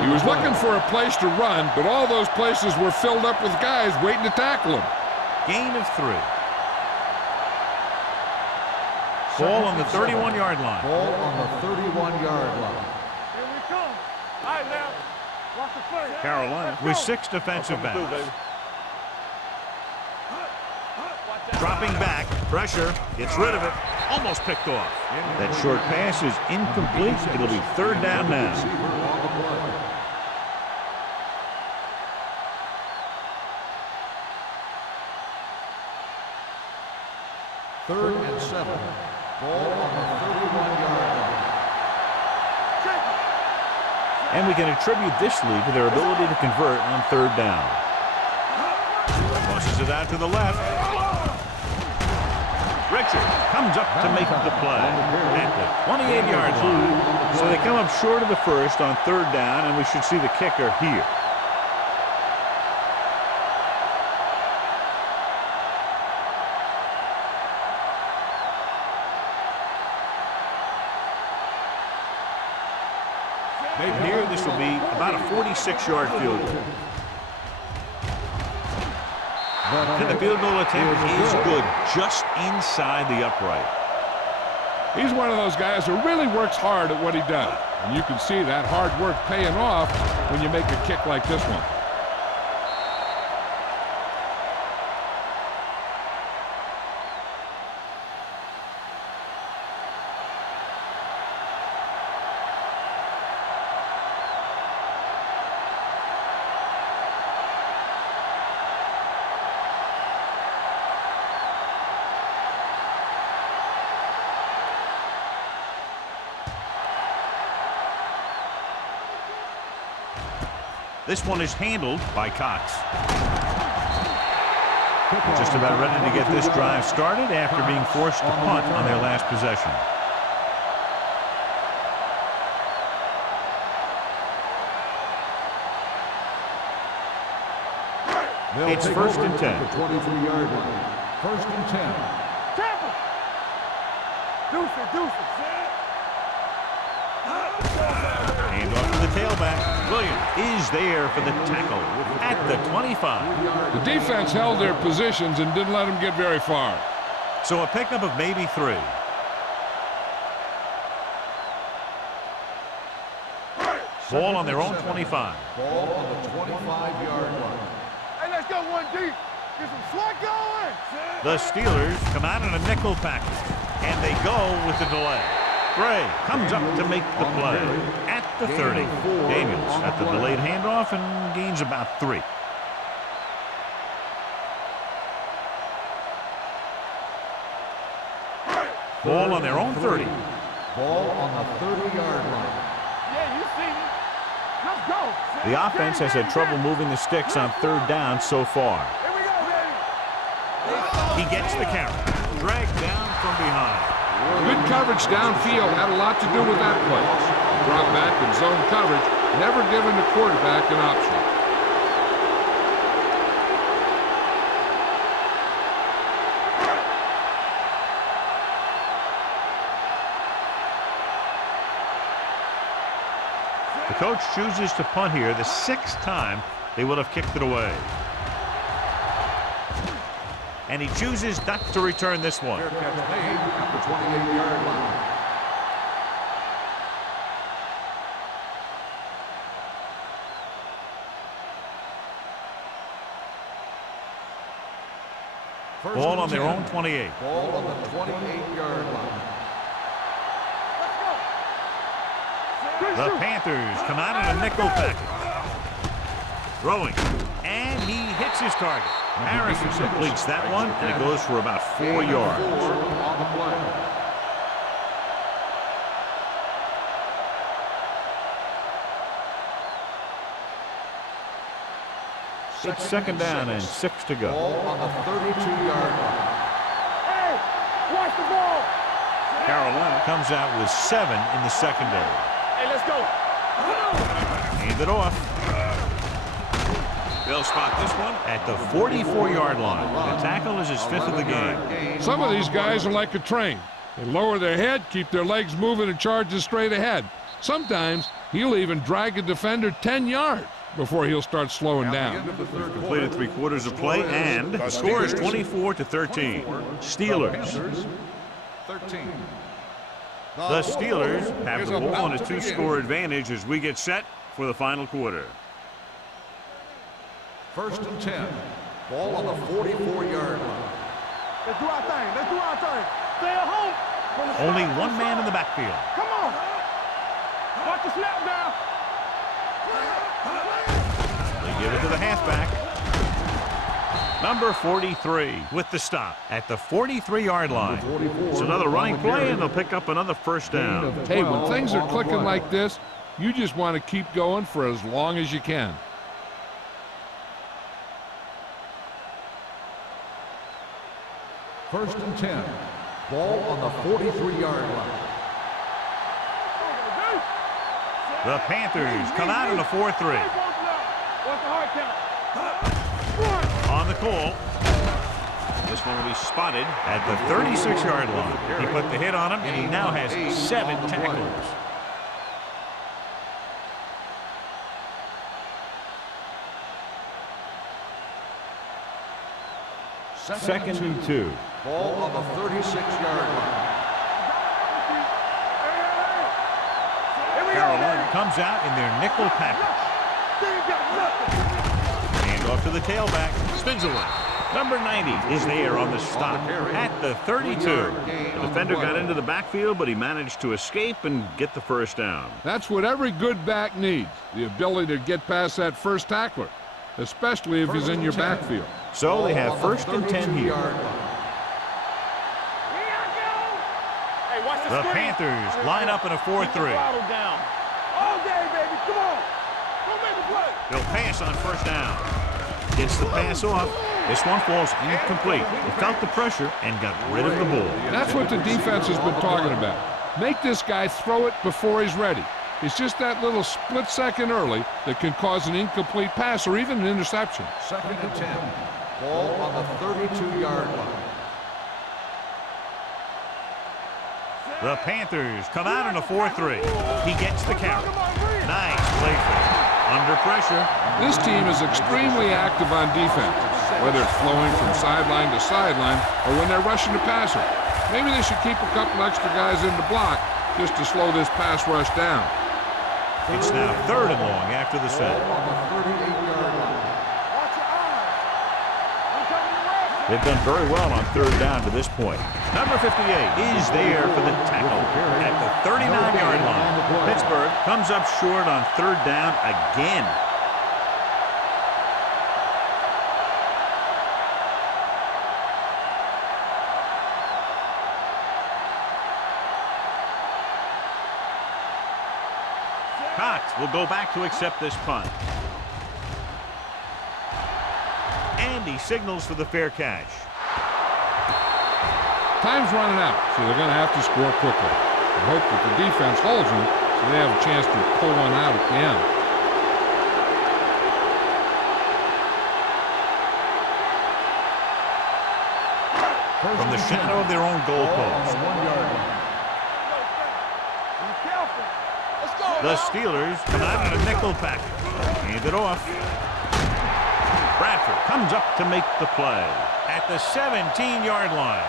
He was looking for a place to run, but all those places were filled up with guys waiting to tackle him. Gain of 3. Ball on the 31-yard line. Ball on the 31-yard line. Here we come. All right, now. Watch the play. Carolina with 6 defensive backs. Dropping back, pressure, gets rid of it, almost picked off. That short pass is incomplete. It'll be third down now. Third and 7. Ball on the 31-yard line. And we can attribute this lead to their ability to convert on third down. Tosses it out to the left. Richard comes up to make the play at the 28-yard line. So they come up short of the first on third down, and we should see the kicker here. And here, this will be about a 46-yard field goal. And the field goal attempt is good, just inside the upright. He's one of those guys who really works hard at what he does. And you can see that hard work paying off when you make a kick like this one. This one is handled by Cox. Just about ready to get this drive started after being forced to punt on their last possession. It's 1st and 10. 23-yard line. 1st and 10. Tampa! Deuce it. Hand off to the tailback. Williams is there for the tackle at the 25. The defense held their positions and didn't let them get very far. So a pickup of maybe 3. Ball on their own 25. Ball on the 25-yard line. Hey, let's go one deep. Get some sweat going. The Steelers come out in a nickel package, and they go with the delay. Gray comes up to make the play at the 30. Daniels at the delayed handoff and gains about 3. Ball on their own 30. Ball on the 30-yard line. Yeah, you see me. Let's go. The offense has had trouble moving the sticks on 3rd down so far. Here we go, baby. He gets the carry. Dragged down from behind. Good coverage downfield had a lot to do with that play. Drop back and zone coverage, never giving the quarterback an option. The coach chooses to punt here the 6th time they will have kicked it away. And he chooses not to return this one. Fair catch made at the 28-yard line. Ball on their own 28. Ball on the 28-yard line. The Panthers come out in a nickel package. Throwing. And he hits his target. Harrison completes that one, and it goes for about 4 yards. On the play. It's 2nd down and 6 to go. Ball on the 32-yard line. Hey, watch the ball. Carolina comes out with 7 in the secondary. Hey, let's go. Hand it off. They'll spot this one at the 44-yard line. The tackle is his 5th of the game. Some of these guys are like a train. They lower their head, keep their legs moving, and charge straight ahead. Sometimes he'll even drag a defender 10 yards before he'll start slowing down. Completed 3/4 of play, and the score is 24-13. Steelers. 13. The Steelers have the ball on a 2-score advantage as we get set for the final quarter. 1st and 10. Ball on the 44-yard line. Let's do our thing. Stay at home. Only one man in the backfield. Come on. Watch the snap down. They give it to the halfback. Number 43 with the stop at the 43-yard line. It's another running play, and they'll pick up another 1st down. Hey, when things are clicking like this, you just want to keep going for as long as you can. First and 10. Ball on the 43-yard line. The Panthers come out in a 4-3. What's the hard count? On the call. This one will be spotted at the 36-yard line. He put the hit on him, and he now has 7 tackles. Second and 2. Ball on the 36-yard line. Carolina comes out in their nickel package. Hand off to the tailback. Spins away. Number 90 is there on the stop at the 32. The defender got into the backfield, but he managed to escape and get the first down. That's what every good back needs, the ability to get past that first tackler, especially if he's in your backfield. So they have first and 10 here. The Panthers line up in a 4-3. They'll pass on first down. Gets the pass off. This one falls incomplete. He felt the pressure and got rid of the ball. That's what the defense has been talking about. Make this guy throw it before he's ready. It's just that little split second early that can cause an incomplete pass or even an interception. Second and 10. Ball on the 32-yard line. The Panthers come out in a 4-3. He gets the carry. Nice play fake. Under pressure. This team is extremely active on defense, whether it's flowing from sideline to sideline or when they're rushing the passer. Maybe they should keep a couple extra guys in the block just to slow this pass rush down. It's now 3rd and long after the set. On the 38-yard line. They've done very well on 3rd down to this point. Number 58 is there for the tackle at the 39-yard line. Pittsburgh comes up short on 3rd down again. Cox will go back to accept this punt. And he signals for the fair catch. Time's running out, so they're going to have to score quickly. I hope that the defense holds them so they have a chance to pull one out at the end. From the shadow of their own goal post. The Steelers come out in a nickel package. Hand it off. Bradford comes up to make the play at the 17-yard line.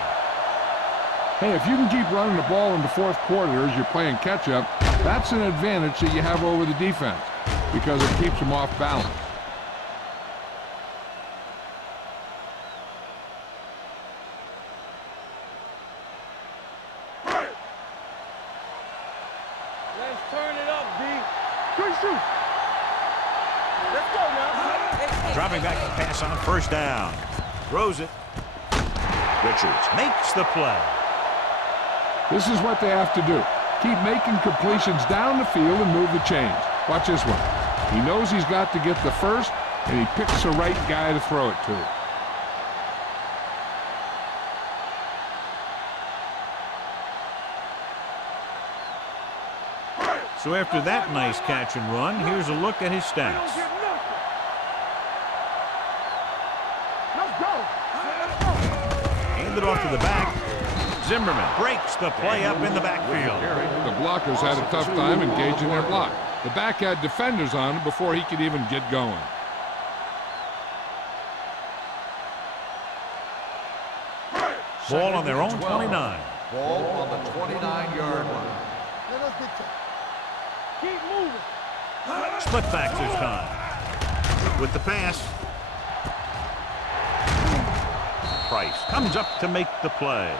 Hey, if you can keep running the ball in the 4th quarter as you're playing catch-up, that's an advantage that you have over the defense because it keeps them off balance. Let's turn it up, D. Good shoot. Let's go now. Dropping back to pass on 1st down. Throws it. Richards makes the play. This is what they have to do. Keep making completions down the field and move the chains. Watch this one. He knows he's got to get the first, and he picks the right guy to throw it to. So after that nice catch and run, here's a look at his stats. Hand it off to the back. Zimmerman breaks the play up in the backfield. The blockers had a tough time engaging their block. The back had defenders on him before he could even get going. Ball on their own 29. Ball on the 29-yard line. Keep moving. Split backs this time. With the pass. Price comes up to make the play.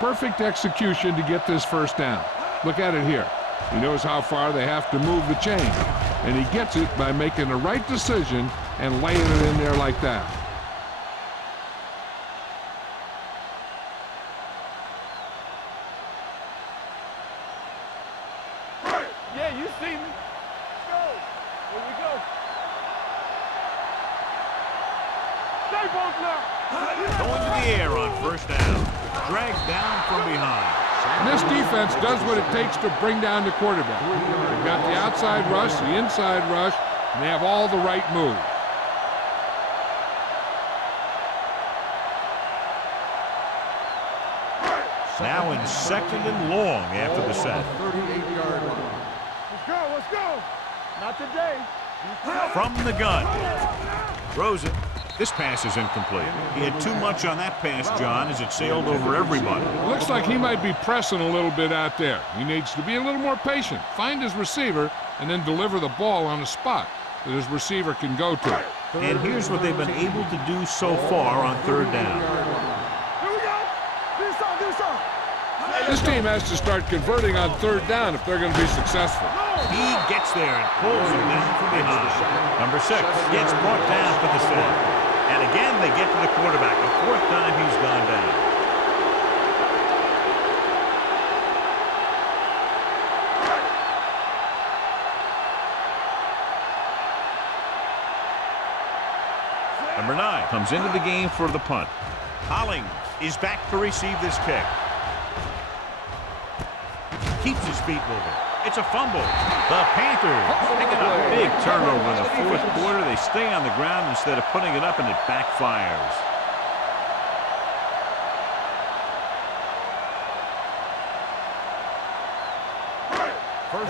Perfect execution to get this first down. Look at it here. He knows how far they have to move the chain, and he gets it by making the right decision and laying it in there like that. Yeah, you see me. Go. Here we go. Stay both now. Going to the air on 1st down. Dragged down from behind. And this defense does what it takes to bring down the quarterback. They've got the outside rush, the inside rush, and they have all the right moves. Now in 2nd and long after the set. 38-yard line. Let's go. Let's go. Not today. From the gun. Throws it. This pass is incomplete. He had too much on that pass, John, as it sailed over everybody. Looks like he might be pressing a little bit out there. He needs to be a little more patient, find his receiver, and then deliver the ball on a spot that his receiver can go to. And here's what they've been able to do so far on third down. Here we go. Do some. This team has to start converting on third down if they're going to be successful. He gets there and pulls him down from behind. Number 6 gets brought down for the sack. And again, they get to the quarterback. The 4th time he's gone down. Number 9 comes into the game for the punt. Hollings is back to receive this kick. Keeps his feet moving. It's a fumble. The Panthers picking up a big turnover in the 4th quarter. They stay on the ground instead of putting it up, and it backfires.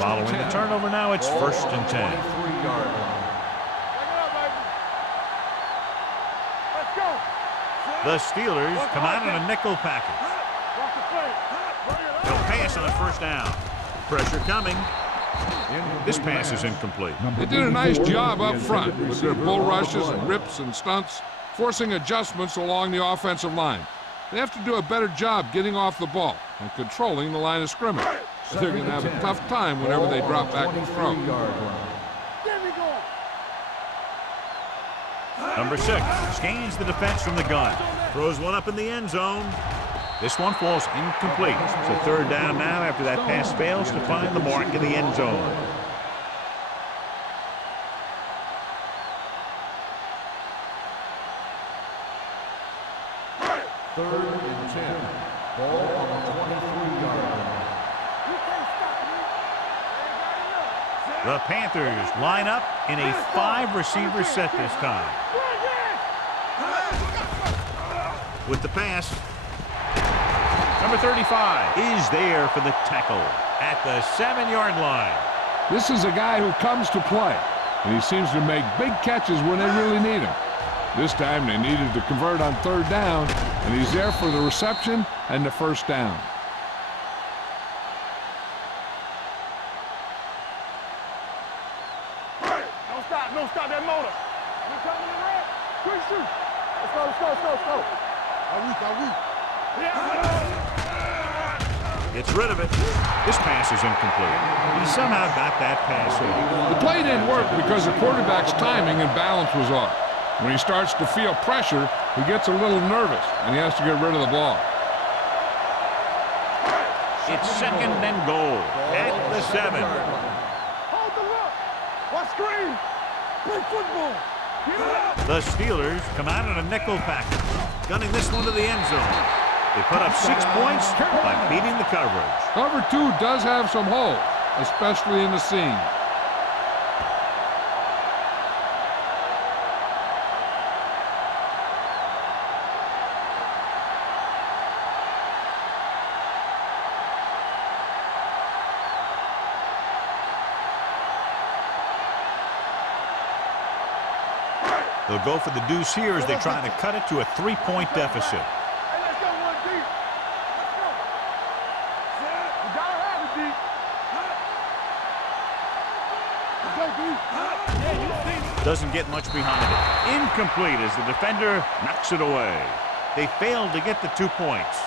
Following the turnover now, it's 1st and 10. Let's go. The Steelers come out in a nickel package. Walk the play. Bring it They'll up. pass on the 1st down. Pressure coming. This pass is incomplete. They did a nice job up front with their bull rushes and rips and stunts, forcing adjustments along the offensive line. They have to do a better job getting off the ball and controlling the line of scrimmage. They're going to have a tough time whenever they drop back and throw. There we go. Number 6 scans the defense from the gun. Throws one up in the end zone. This one falls incomplete. So 3rd down now after that pass fails to find the mark in the end zone. Third and 10. Ball on the 23-yard line. You can't stop me. The Panthers line up in a 5-receiver set this time. With the pass, number 35 is there for the tackle at the 7-yard line. This is a guy who comes to play, and he seems to make big catches when they really need him. This time they needed to convert on 3rd down, and he's there for the reception and the 1st down. Don't stop that motor. You coming in red? Quick shoot. Let's go. Are we? Yeah. Gets rid of it. This pass is incomplete. He somehow got that pass off. The play didn't work because the quarterback's timing and balance was off. When he starts to feel pressure, he gets a little nervous, and he has to get rid of the ball. It's 2nd and goal at the 7. Hold the look. Watch screen. Big football. Get it up. The Steelers come out in a nickel package, gunning this one to the end zone. They put up 6 points by beating the coverage. Cover 2 does have some holes, especially in the seam. They'll go for the deuce here as they try to cut it to a 3-point deficit. Hey, let's go one deep. Let's go. You gotta have it deep. Okay, deep. Yeah, you see it. Doesn't get much behind it. Incomplete as the defender knocks it away. They failed to get the 2 points.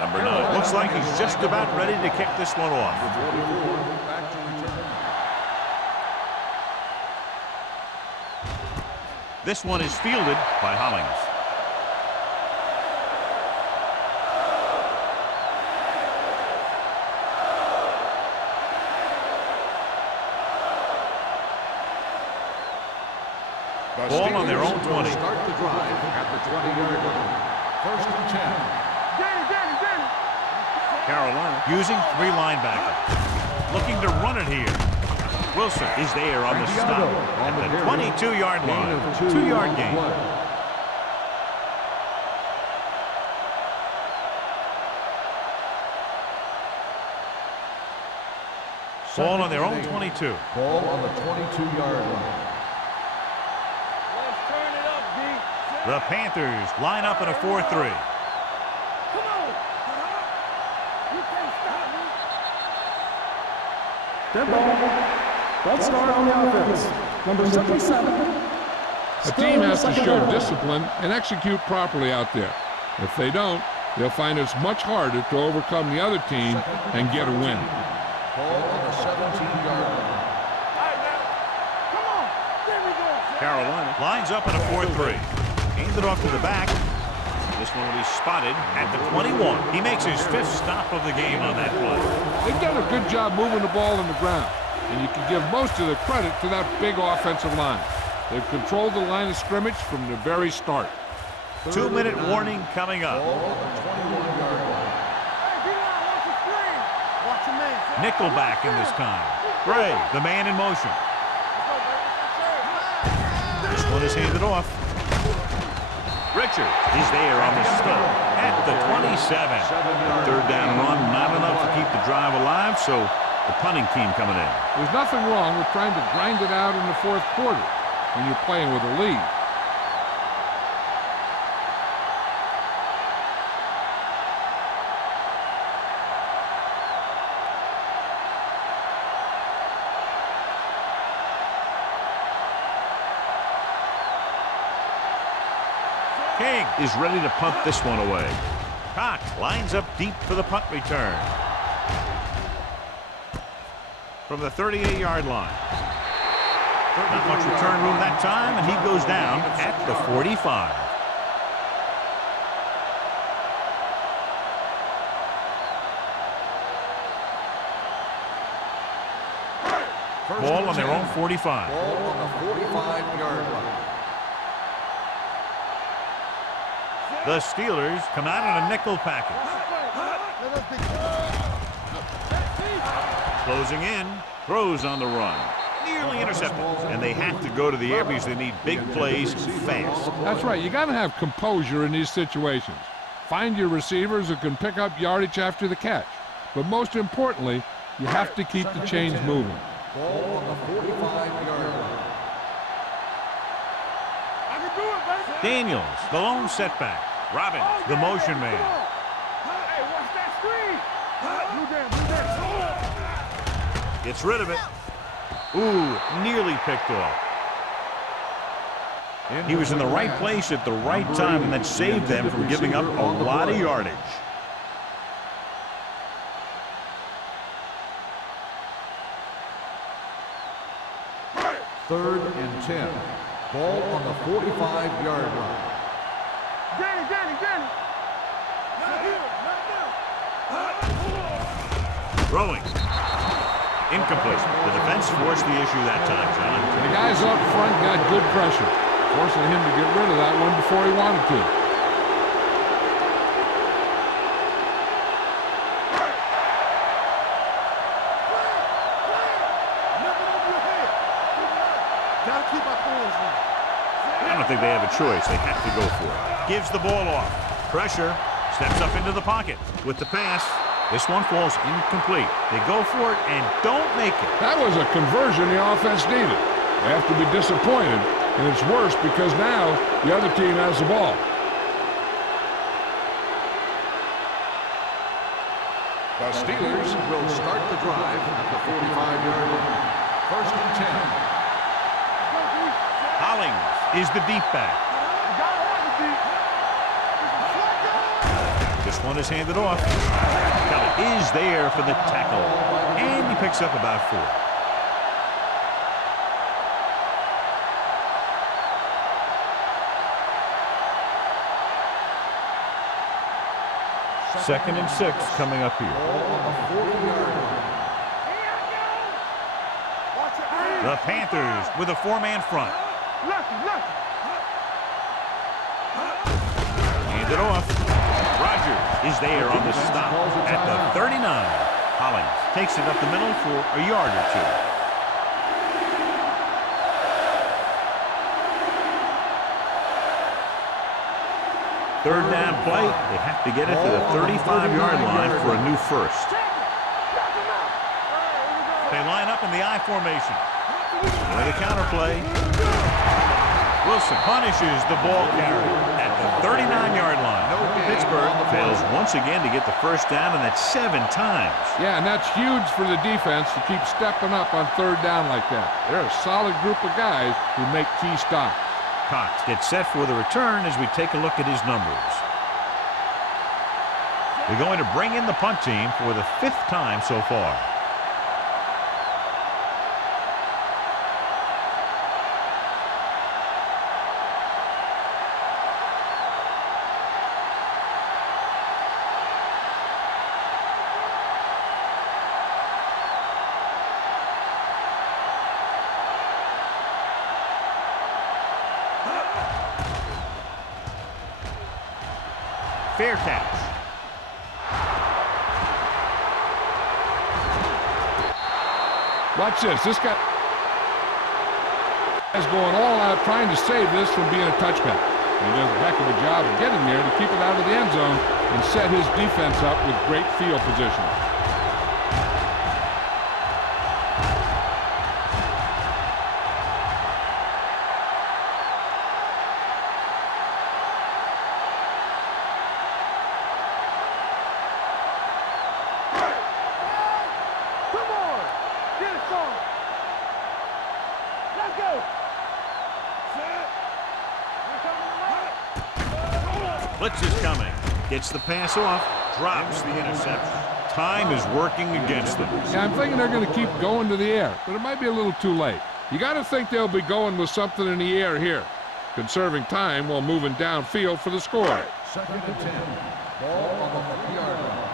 Number 9 looks like he's just about ready to kick this one off. Back to return. This one is fielded by Hollings. Ball on their own 20. Start the drive at the 20-yard line. 1st and 10. Carolina using 3 linebackers. Looking to run it here. Wilson is there on the stop at the 22-yard line. 2-yard gain. Ball on their own 22. Ball on the 22-yard line. Let's turn it up, D. The Panthers line up in a 4-3. Come on. You can't stop me. Dead ball. Let's start on the offense. Number 77. A team has to show discipline and execute properly out there. If they don't, they'll find it's much harder to overcome the other team and get a win. Ball on the 17-yard line. All right, now. Come on. There we go. Carolina lines up in a 4-3. Hands it off to the back. This one will be spotted at the 21. He makes his 5th stop of the game on that play. They've done a good job moving the ball on the ground, and you can give most of the credit to that big offensive line. They've controlled the line of scrimmage from the very start. 2-minute warning coming up. Ball on the 21-yard line. Hey, get out. Watch the screen. Watch your man. Nickelback in this time. Gray, the man in motion. This one is handed off. Richard is there on the stop at the 27. 3rd down run, not enough to keep the drive alive, so the punting team coming in. There's nothing wrong with trying to grind it out in the 4th quarter when you're playing with a lead. King is ready to punt this one away. Cox lines up deep for the punt return. From the 38-yard line. Not much return room that time, and he goes down at the 45. Ball on their own 45. Ball on the 45-yard line. The Steelers come out in a nickel package. Closing in, throws on the run. Nearly intercepted. And they have to go to the air because they need big plays fast. That's right. You got to have composure in these situations. Find your receivers who can pick up yardage after the catch. But most importantly, you have to keep the chains moving. Ball on the 45-yard line. I can do it, baby. Daniels, the lone setback. Robbins, the motion man. Hey, watch that screen. Do that. Gets rid of it. Ooh, nearly picked off. He was in the right place at the right time, and that saved them from giving up a lot of yardage. Third and 10. Ball on the 45-yard line. Danny. Throwing. Incomplete. The defense forced the issue that time, John. The guys up front got good pressure, forcing him to get rid of that one before he wanted to. I don't think they have a choice. They have to go for it. Gives the ball off. Pressure. Steps up into the pocket. With the pass, this one falls incomplete. They go for it and don't make it. That was a conversion the offense needed. They have to be disappointed, and it's worse because now the other team has the ball. The Steelers will start the drive at the 45-yard line. First and 10. Hollings is the deep back. This one is handed off. Kelly is there for the tackle, and he picks up about 4. Second and 6 coming up here. The Panthers with a 4-man front. Hand it off. Rogers is there on the stop at the 39. Hollins takes it up the middle for a yard or two. Third down play. They have to get it to the 35-yard line for a new first. They line up in the I formation. With a counter play. Wilson punishes the ball carrier at the 39-yard line. Pittsburgh fails once again to get the first down, and that's 7 times. Yeah, and that's huge for the defense to keep stepping up on third down like that. They're a solid group of guys who make key stops. Cox gets set for the return as we take a look at his numbers. They're going to bring in the punt team for the 5th time so far. Fair catch. Watch this. This guy is going all out trying to save this from being a touchback. He does a heck of a job of getting there to keep it out of the end zone and set his defense up with great field position. Blitz is coming. Gets the pass off. Drops the interception. Time is working against them. Yeah, I'm thinking they're going to keep going to the air, but it might be a little too late. You got to think they'll be going with something in the air here, conserving time while moving downfield for the score. 2nd and 10. Ball on the 3-yard line.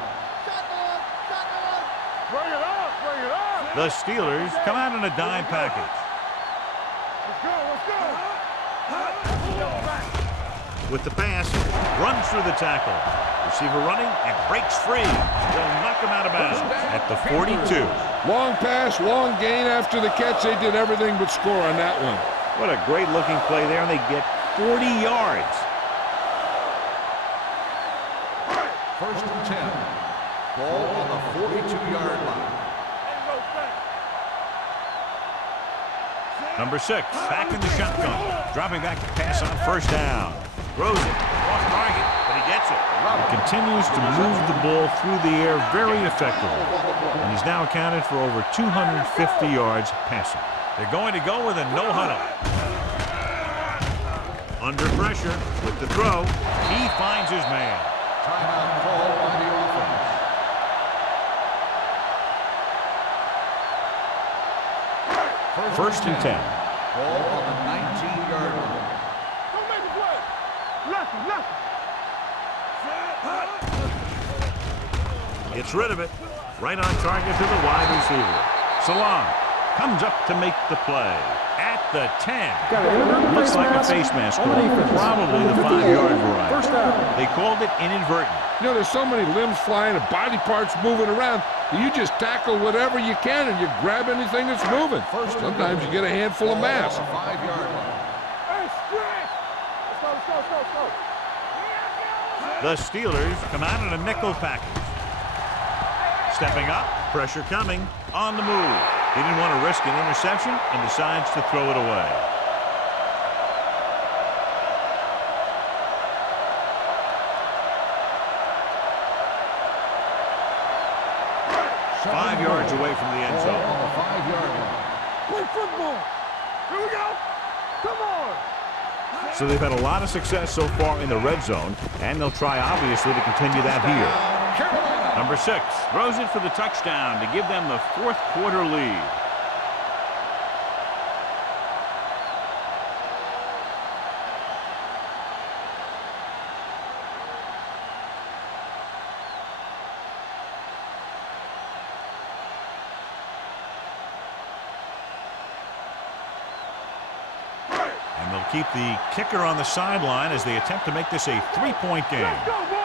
Bring it up, bring it up. The Steelers come out in a dime package. Let's go, let's go. With the pass, runs through the tackle. Receiver running and breaks free. They'll knock him out of bounds at the 42. Long pass, long gain after the catch. They did everything but score on that one. What a great looking play there, and they get 40 yards. 1st and 10. Ball on the 42-yard line. Number 6, back in the shotgun. Dropping back to pass on first down. Throws it off target, but he gets it. He continues to move the ball through the air very effectively. And he's now accounted for over 250 yards passing. They're going to go with a no huddle. Under pressure with the throw. He finds his man. Timeout called by the offense. 1st and 10. Ball on the 19-yard line. Don't make a play. Left. Gets rid of it. Right on target to the wide receiver. Salon comes up to make the play. At the 10. Looks like a face mask call. Probably the 5-yard variety. First down. They called it inadvertent. You know, there's so many limbs flying and body parts moving around that you just tackle whatever you can and you grab anything that's moving. Sometimes you get a handful of mass. 5-yard line. Hey, stretch. Let's go. The Steelers come out in a nickel package. Stepping up, pressure coming, on the move. He didn't want to risk an interception and decides to throw it away. Five yards away from the end Ball zone. on the 5-yard line. Play football. Here we go. Come on. So they've had a lot of success so far in the red zone, and they'll try, obviously, to continue that here. Carolina. Number 6 throws it for the touchdown to give them the 4th quarter lead. And they'll keep the kicker on the sideline as they attempt to make this a 3-point game. Let's go, boys.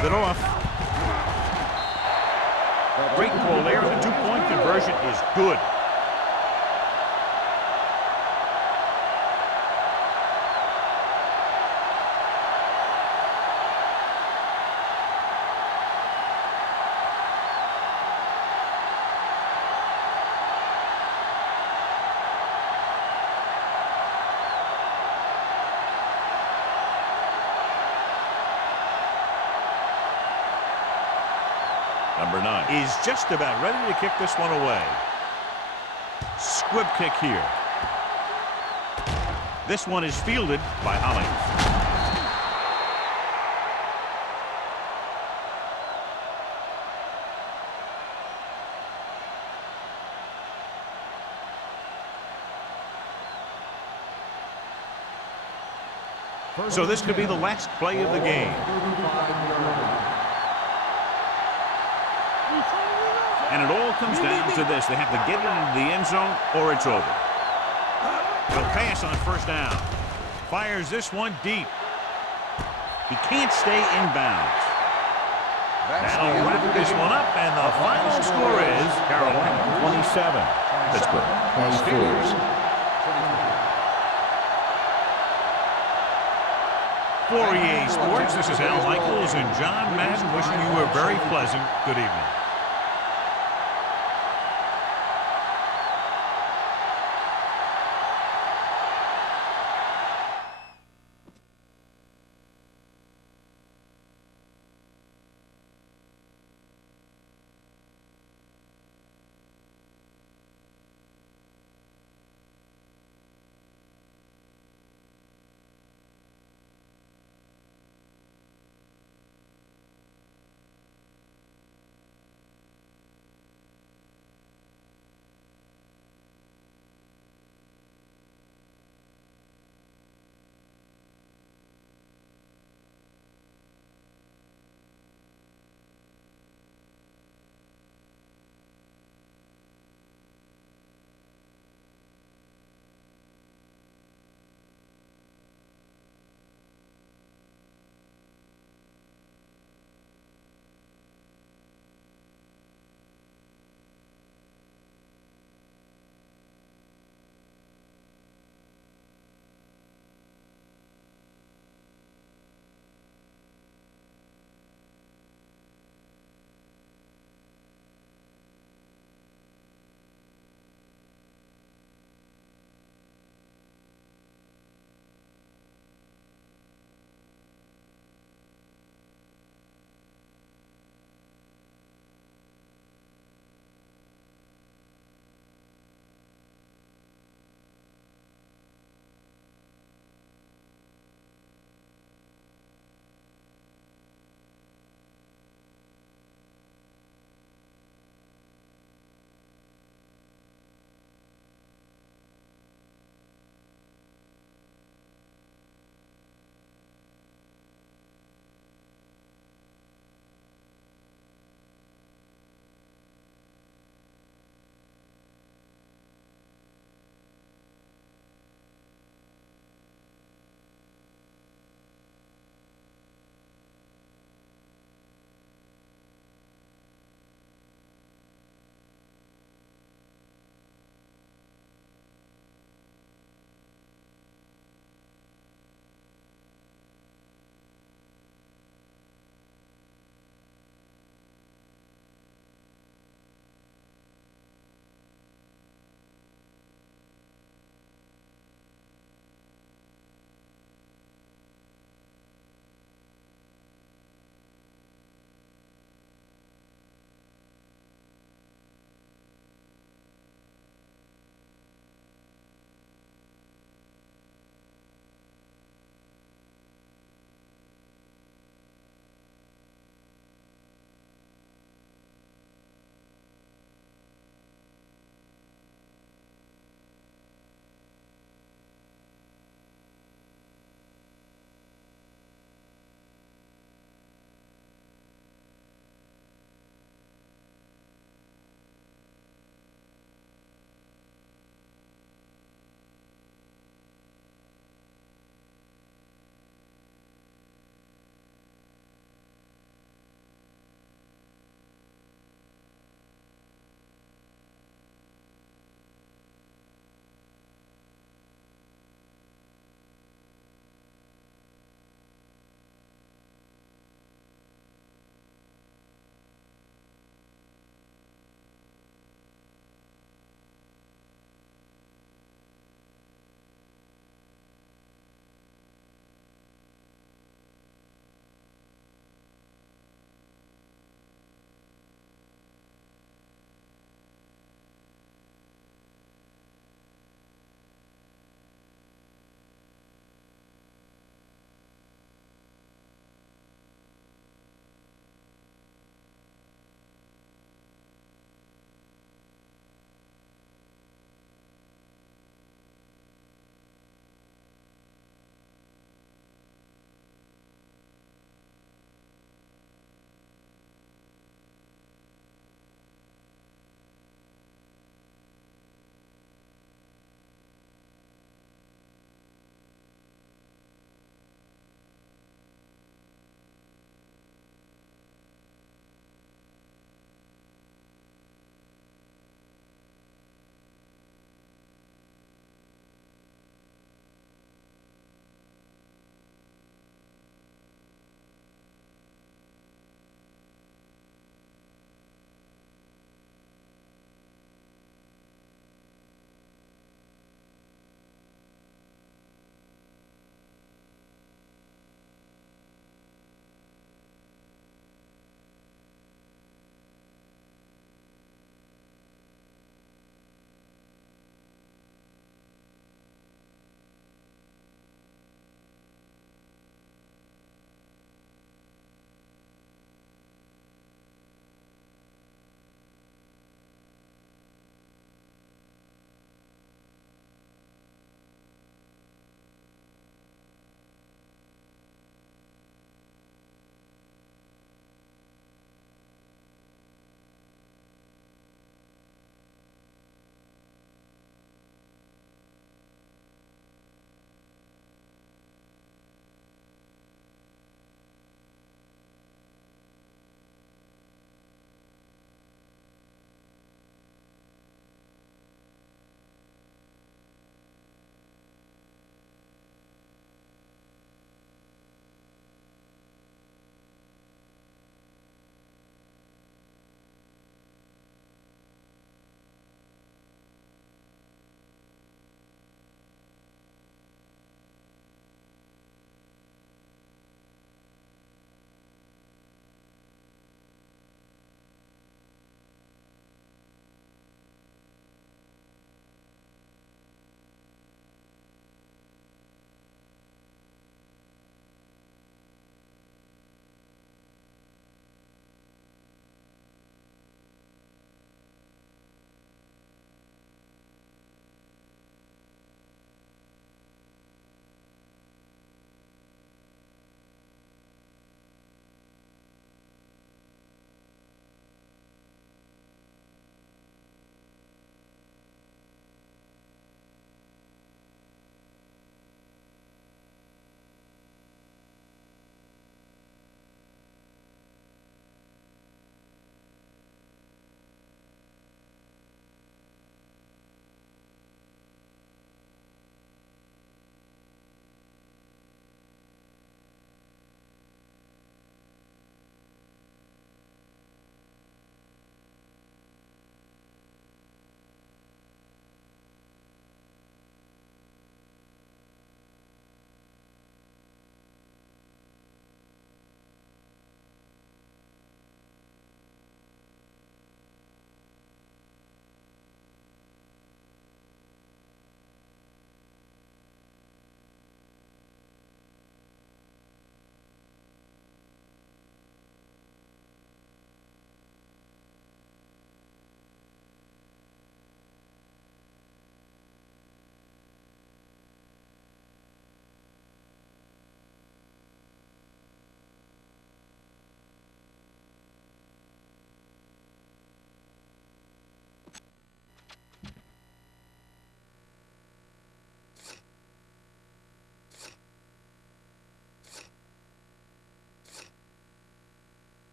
Hands it off. Great call there. The two-point conversion is good. Number 9 is just about ready to kick this one away. Squib kick here. This one is fielded by Hollings. So this could be the last play of the game. And it all comes down to this. They have to get it into the end zone or it's over. They'll pass on first down. Fires this one deep. He can't stay in bounds. That'll wrap this one up, and the final score is Carolina 27, Pittsburgh 24. For EA Sports, this is Al Michaels and John Madden wishing you a very pleasant good evening.